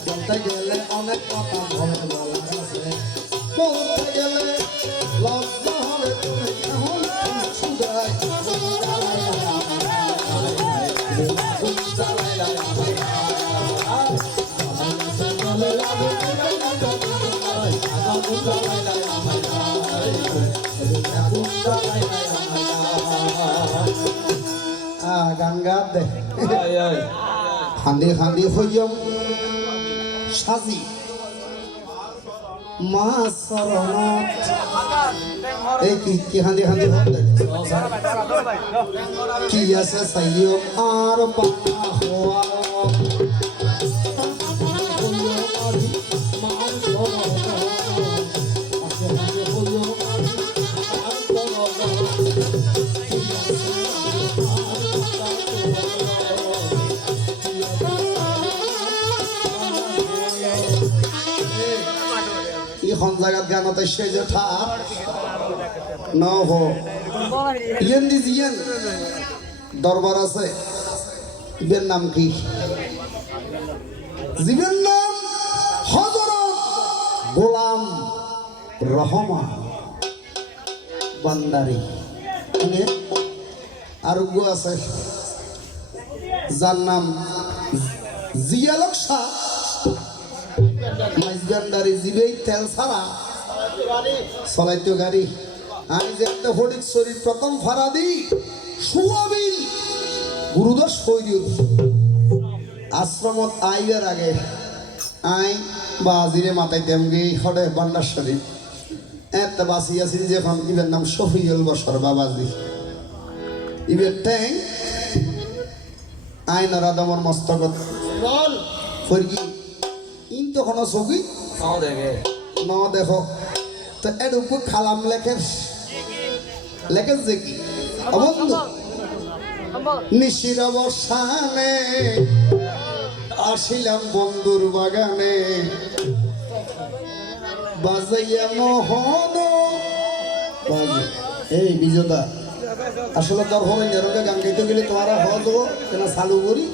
বলতে গেলে অনেক কথা ঘরে বলা আছে বলতে গেলে লজ্জা হবে তুমি কেমন সুদায় গান গাত দে আয় আয় খান্দি খান্দি হইম সাজি মা শরণত এই কি খান্দি খান্দি হতে কি আছে সাইয়ম আর বানা হওয়া এখন জায়গাত গানত এসে যে ঠাপ নহ ইয়েন দিস ইয়েন দরবার আছে ইবের নাম কি জীবের নাম হযরত গোলাম রহমান বান্দারি মানে আরোগ্য আছে যার নাম জিয়ালক শাহ মাইজগান্ডারি জিবেই তেল ছাড়া চলাইতো গাড়ি আমি যে একটা ফটিক শরীর প্রথম ফাড়া দিই সুয়াবিল গুরুদশ শৈরীয় আশ্রমত আইবার আগে আই বাজিরে মাথাইতাম গিয়ে হরে বান্ডার শরীফ একটা বাসি আছি যখন ইবের নাম শফিউল বসর বাবাজি ইবের ট্যাং আইন রাদামর মস্তকত বল ফরগি ইন তখন ছবি নাও দেখে ন দেখো তো এর উপর খালাম লেখের লেখের যে কি অবন্ধু নিশির অবসানে আসিলাম বন্ধুর বাগানে বাজাইয়া মোহন এই বিজয়দা আসলে তোর হল নেরোকে গান গাইতে গেলে তোমার হওয়া যাবো কেন চালু করি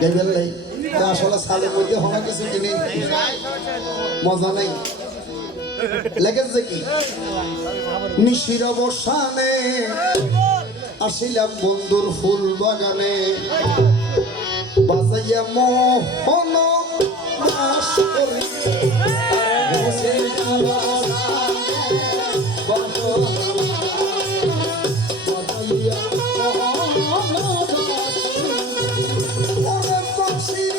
গাইবেল নাই তা আসলে চালের মধ্যে হওয়া কিছু কিনে মজা নেই লেগেছে কি নিশির অবসানে আসিলাম বন্ধুর ফুল বাগানে বাজাইয়া মোহন বাস করি অনেক বাঁশির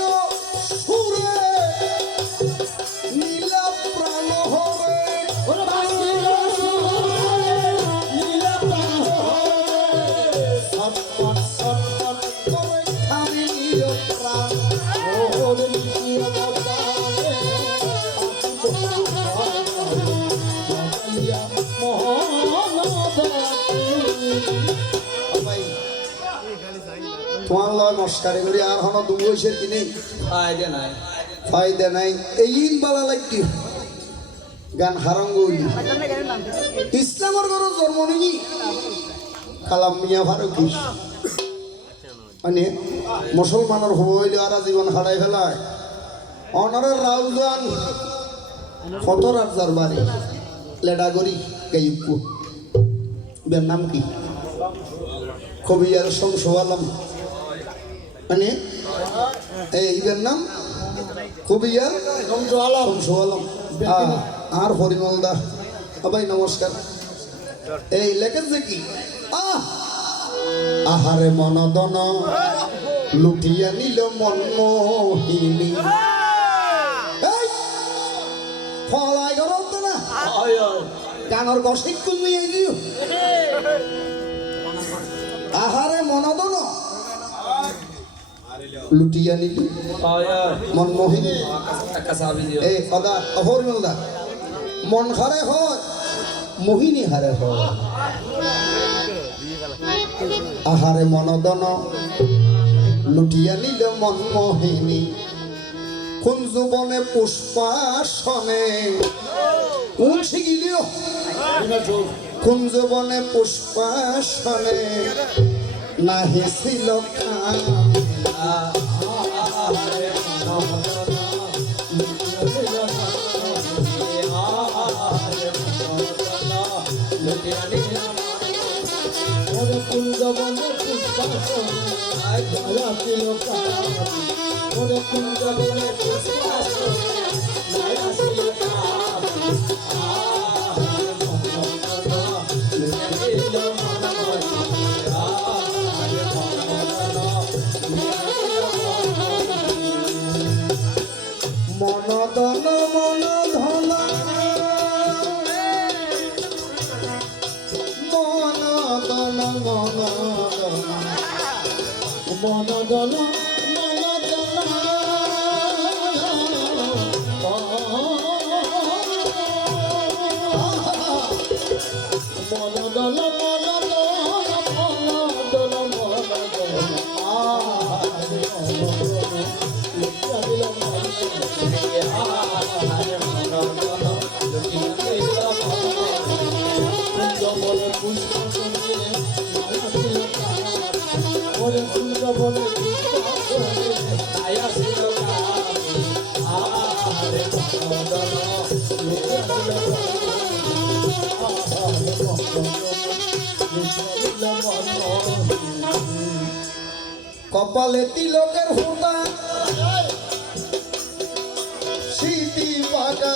সুরে নীলা প্রাণ হরে ছটফট ছটফট করে খানির প্রাণ ভাই তোমার লয় মস্কারি করি আর হন দু বয়সের কিনে আইডিয়া নাই ফায়দা নাই এই বালা লাগতি গান হারঙ্গ হইলি ইসলামের ঘর জন্ম নিনি কালাম মিয়া ফারুকি মানে মুসলমানের হব হইলে আর জীবন হারাই ফেলায় অনারের রাউজান ফতর আর যার বাড়ি লেডাগরি গাইপু বের নাম কি কবিয়ার শমসু আলম মানে এইবের নাম কবিয়ার শমসু আলম আর হরিমল দা ভাই নমস্কার এই লেখেছে কি আহারে মনদন লুটিয়া নিল মন মোহিনী ফলাই করত না গানের গসিক তুমি এগিয়ে আহারে মনদন লুটিয়া নিল মন মোহিনী একটা চাবি দিও এই সদা অহরিমল দা মন হারে হয় মোহিনী হারে হয় আহারে মনদন লুটিয়া নিল মন মোহিনী কোন যুবনে পুষ্পাসনে উঠে গিলিও কোন যুবনে পুষ্পাসনে নাহি ছিল মনদন মনধন মনদন মনদন কপালে তিলকের হোতা স্মৃতি পাকা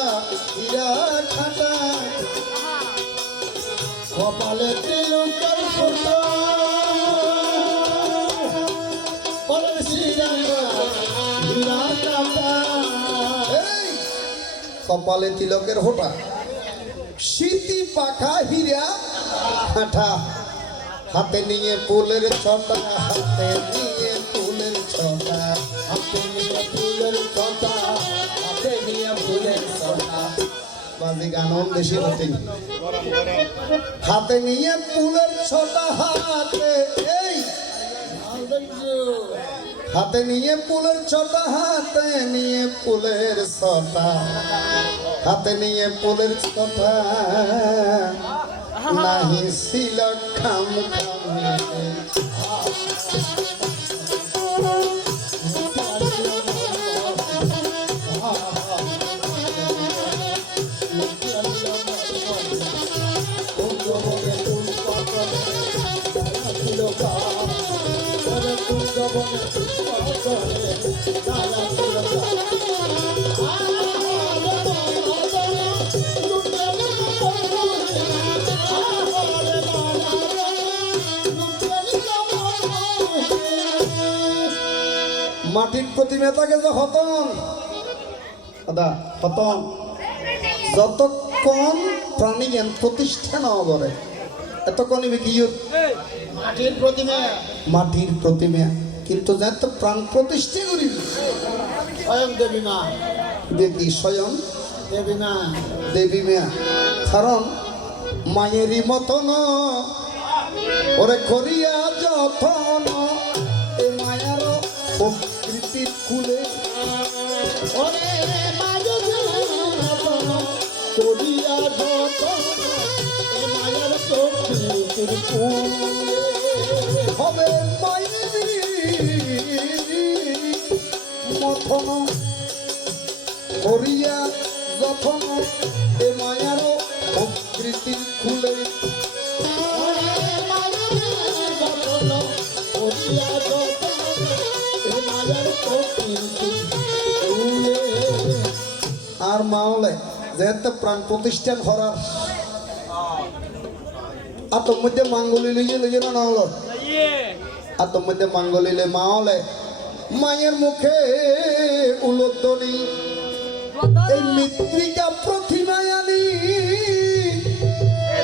হীরা খাটা কপালে তিলকের হোতা কপালে তিলকের হোটা স্মৃতি পাখা হীরা খাটা হাতে নিয়ে ফুলের ছটা হাতে নিয়ে ফুলের ছটা হাতে নিয়ে ফুলের ছটা হাতে নিয়ে ফুলের ছটা বাজি গান বেশি হতে হাতে নিয়ে ফুলের ছটা হাতে এই হাতে নিয়ে ফুলের ছটা হাতে নিয়ে ফুলের ছটা হাতে নিয়ে ফুলের ছটা নাহি ছিল খাম খামে মাটির প্রতিমা থাকে যে হতন দাদা হতন যতক্ষণ প্রাণী জ্ঞান প্রতিষ্ঠা না করে এতক্ষণ কি মাটির প্রতিমা মাটির প্রতিমা কিন্তু যত প্রাণ প্রতিষ্ঠা করি স্বয়ং দেবী মা দেখি স্বয়ং দেবী মা দেবী মেয়া কারণ মায়েরই মতন ওরে করিয়া যতন এ মায়ার প্রকৃতির কুলে ওরে মায়ের যতন করিয়া যতন এ মায়ের প্রকৃতির কুলে হবে মায়েরই মতন করিয়া যতন এ মায়ার প্রকৃতির কুলে ওরে মায়ের যতন করিয়া যতন এ মায়ের প্রকৃতির কুলে আর মাওলে যেহেতু প্রাণ প্রতিষ্ঠান করার আতর মধ্যে মাঙ্গলি লিয়ে না হলো আতর মধ্যে মাঙ্গলিলে মাওলে মায়ের মুখে উলোধ্বনি এই মৃত্তিকা প্রতিমায় আনি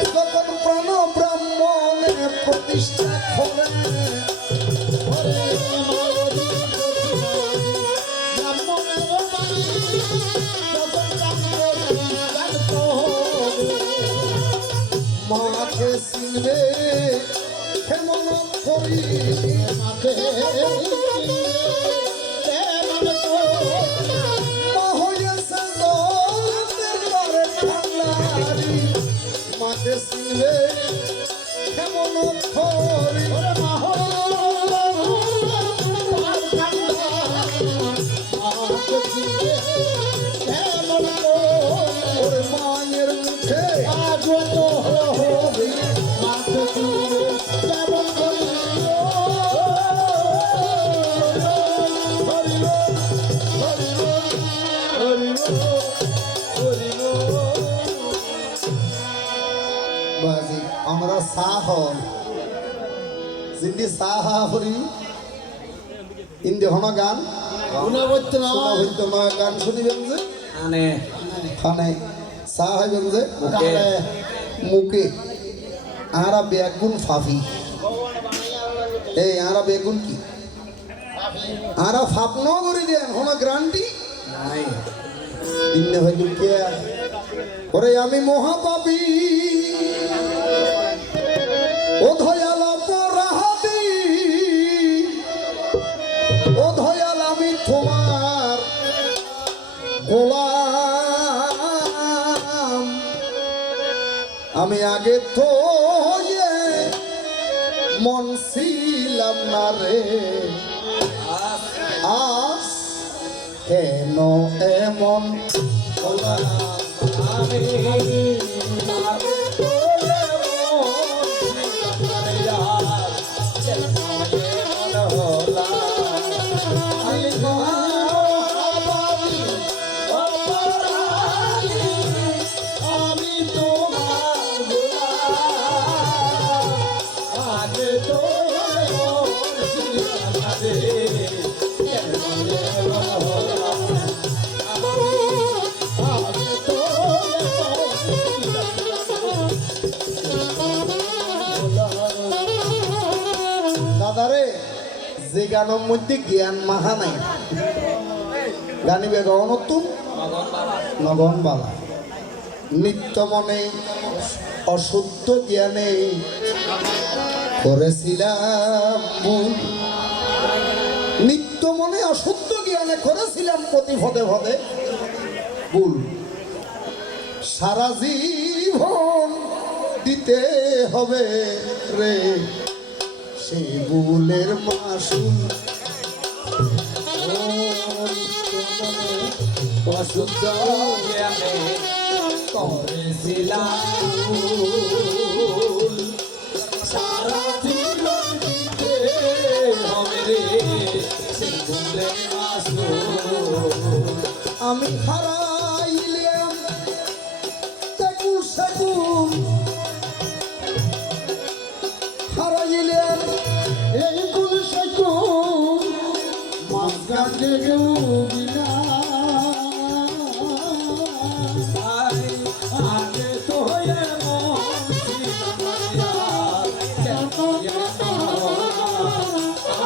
যখন প্রাণ ব্রাহ্মণে প্রতিষ্ঠা করে ওরে মায়ের প্রতিমা ব্রাহ্মণের বাণী যখন জানত মাকে চিনবে কেমন করি মাকে কেমন মা হইয়াছে জলের পরে ঠান্ডারি মাকে চিনবে কেমন করি ওরে মাহ মাকে চিনবে কেমন ওরে মায়ের মুখে আগত হবে মাকে চিনবে কেমন করি বাজি আমরা সাহ জিন্দি সাহ হরি ইন্দি হন গান গুণবত্ত শোনা নয় হইতো নয় গান শুনিবেন যে আনে খানে সাহ হইবেন যে ওকে মুখে আরা বেগুন ফাফি এই আরা বেগুন কি আরা ফাপন করে দেন হন গ্রান্টি নাই ইন্নে হইল কে ওরে আমি মহাপাপী ও ধয়াল অপরাধী ও ধয়াল আমি তোমার গোলাম আমি আগে তো মন ছিলাম না রে আজ কেন এমন হলাম আমি আমি তোমার আগে তো আগে তো দাদারে যে গানের মধ্যে জ্ঞান মাহা নাই গানিবে গণতুম নগন বালা নিত্য মনে অশুদ্ধ জ্ঞানে করেছিলাম ভুল নিত্য মনে অশুদ্ধ জ্ঞানে করেছিলাম প্রতি পদে পদে ভুল সারা জীবন দিতে হবে রে সে ভুলের মাসুল অশুদ্ধ জ্ঞানে করেছিলাম ভুল। সারা জীবন দিতে হবে রে সে ভুলের মাসুল। আমি হারাইলাম তেকুল সেকুল হারাইলাম এই কুল সেকুল মাঝখান থেকে বিনা আগে তো এমন ছিলাম না, কেন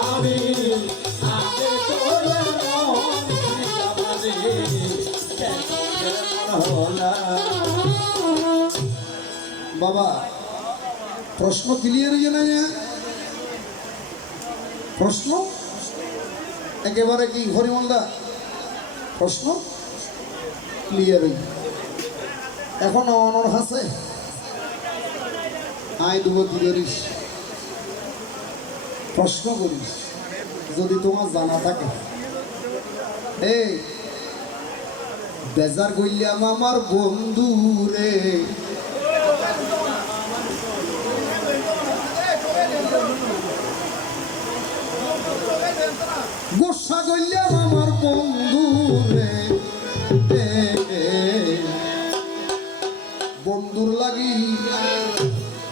আমি আগে তো এমন ছিলাম রে, কেন হলাম। বাবা প্রশ্ন ক্লিয়ার হয়ে না প্রশ্ন একেবারে কি হরিমলদা প্রশ্ন ক্লিয়ার এখন অনর হাসে আয় দুবো কি করিস প্রশ্ন করিস যদি তোমার জানা থাকে এই বেজার কইলাম আমার বন্ধু রে গোসা কইলাম আমার বন্ধু রে বন্ধুর লাগি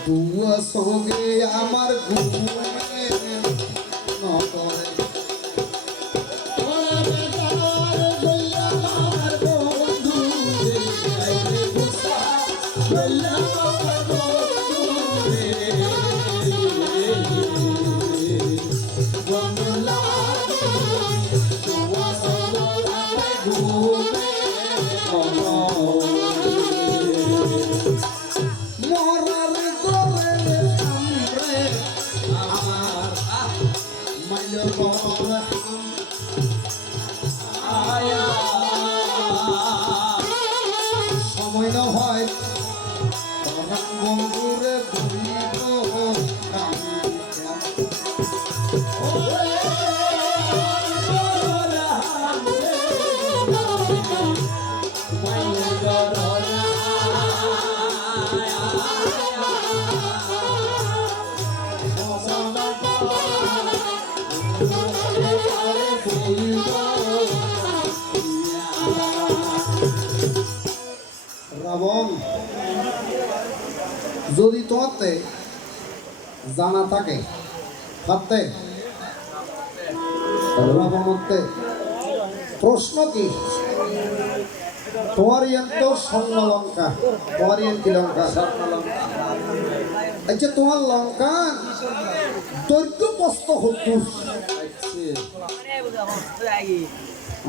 তুয়া সঙ্গে আমার ঘুমে নকরে মরার করে আমরে আমার মাইলের বড় সময় না হয় তখন বন্ধুরে ধরিব রাবণ যদি তোমাতে জানা থাকে ভাবতে রাবণতে প্রশ্ন কি তোমার ইয়ান তো স্বর্ণ লঙ্কা তোমার ইয়ান কি লঙ্কা আচ্ছা তোমার লঙ্কা দৈর্ঘ্য প্রস্থ হতুর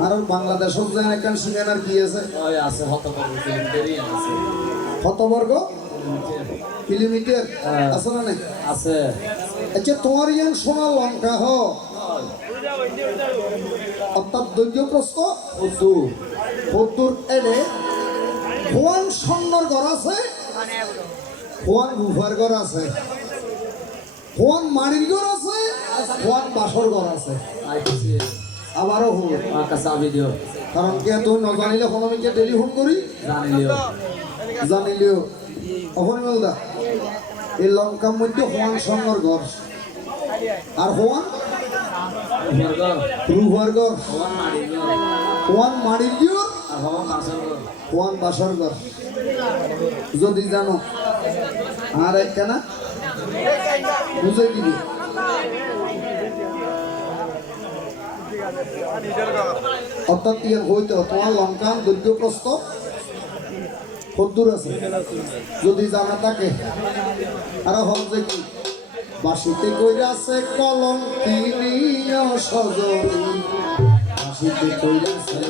আর বাংলাদেশত যেন একখান সিনেমার কি আছে আছে শতবর্গ কিলোমিটার আছে না নাই আছে আচ্ছা তোমার ইয়ান সোনা লঙ্কা হ অর্থাৎ দৈর্ঘ্য প্রস্থ হতুর এনে ভুয়ান স্বর্ণর ঘর আছে ভুয়ান গুফার ঘর আছে ভুয়ান মাড়ির ঘর আছে ভুয়ান বাসর ঘর আছে আবারও হোক চাবি দিও কারণ কে তুই নজানিলে হনমিকে টেলিফোন করি জানিলেও অপরিমল দা এই লঙ্কার মধ্যে হোয়ান স্বর্ণর ঘর আর হোয়ান রুহার ঘর হোয়ান মাড়ির ঘর হোয়ান বাসর ঘর যদি জানো আর একখানা বুঝাই দিবি অর্থাৎ ইয়ার হইতে তোমার লঙ্কান দৈর্ঘ্য প্রস্থ কদ্দূর আছে যদি জানা থাকে আর হল যে কি বাসিতে কইরাছে কলম তিনিও সজনী বাসিতে কইরাছে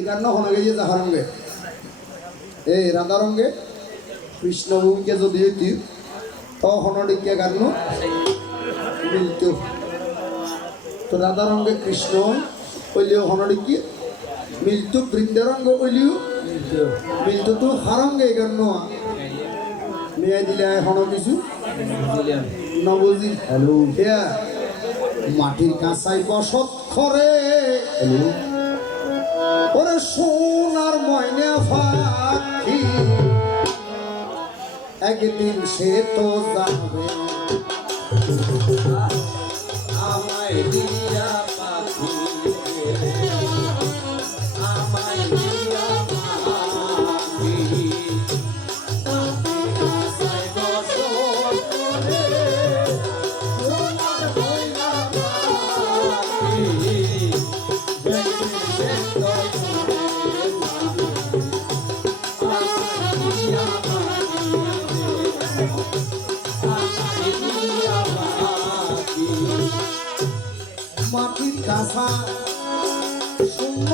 এগান্ন হনে গিয়ে যাহার রঙে এই রাধা রঙে কৃষ্ণ ভূমিকে যদি হইতি তখন ডিকে গান্ন মিলতো তো রাধা রঙ্গে কৃষ্ণ হইলেও হনরে কি মিলতো বৃন্দারঙ্গ হইলেও মিলতো তো হারঙ্গে এগার নোয়া মেয়ে দিলে হন কিছু নবজি হ্যালো হেয়া মাটির কাঁচাই বসত করে হ্যালো ওরে সোনার ময়না পাখি একদিন সে তো যাবে আমায় দিয়া পাখি আমায় দিয়া পাখি আশায় বসত করে সোনার ময়না পাখি একদিন সে তো আমায় দিয়া পাখি আমায় দিয়া পাখি মাটির কাঁচা শূন্য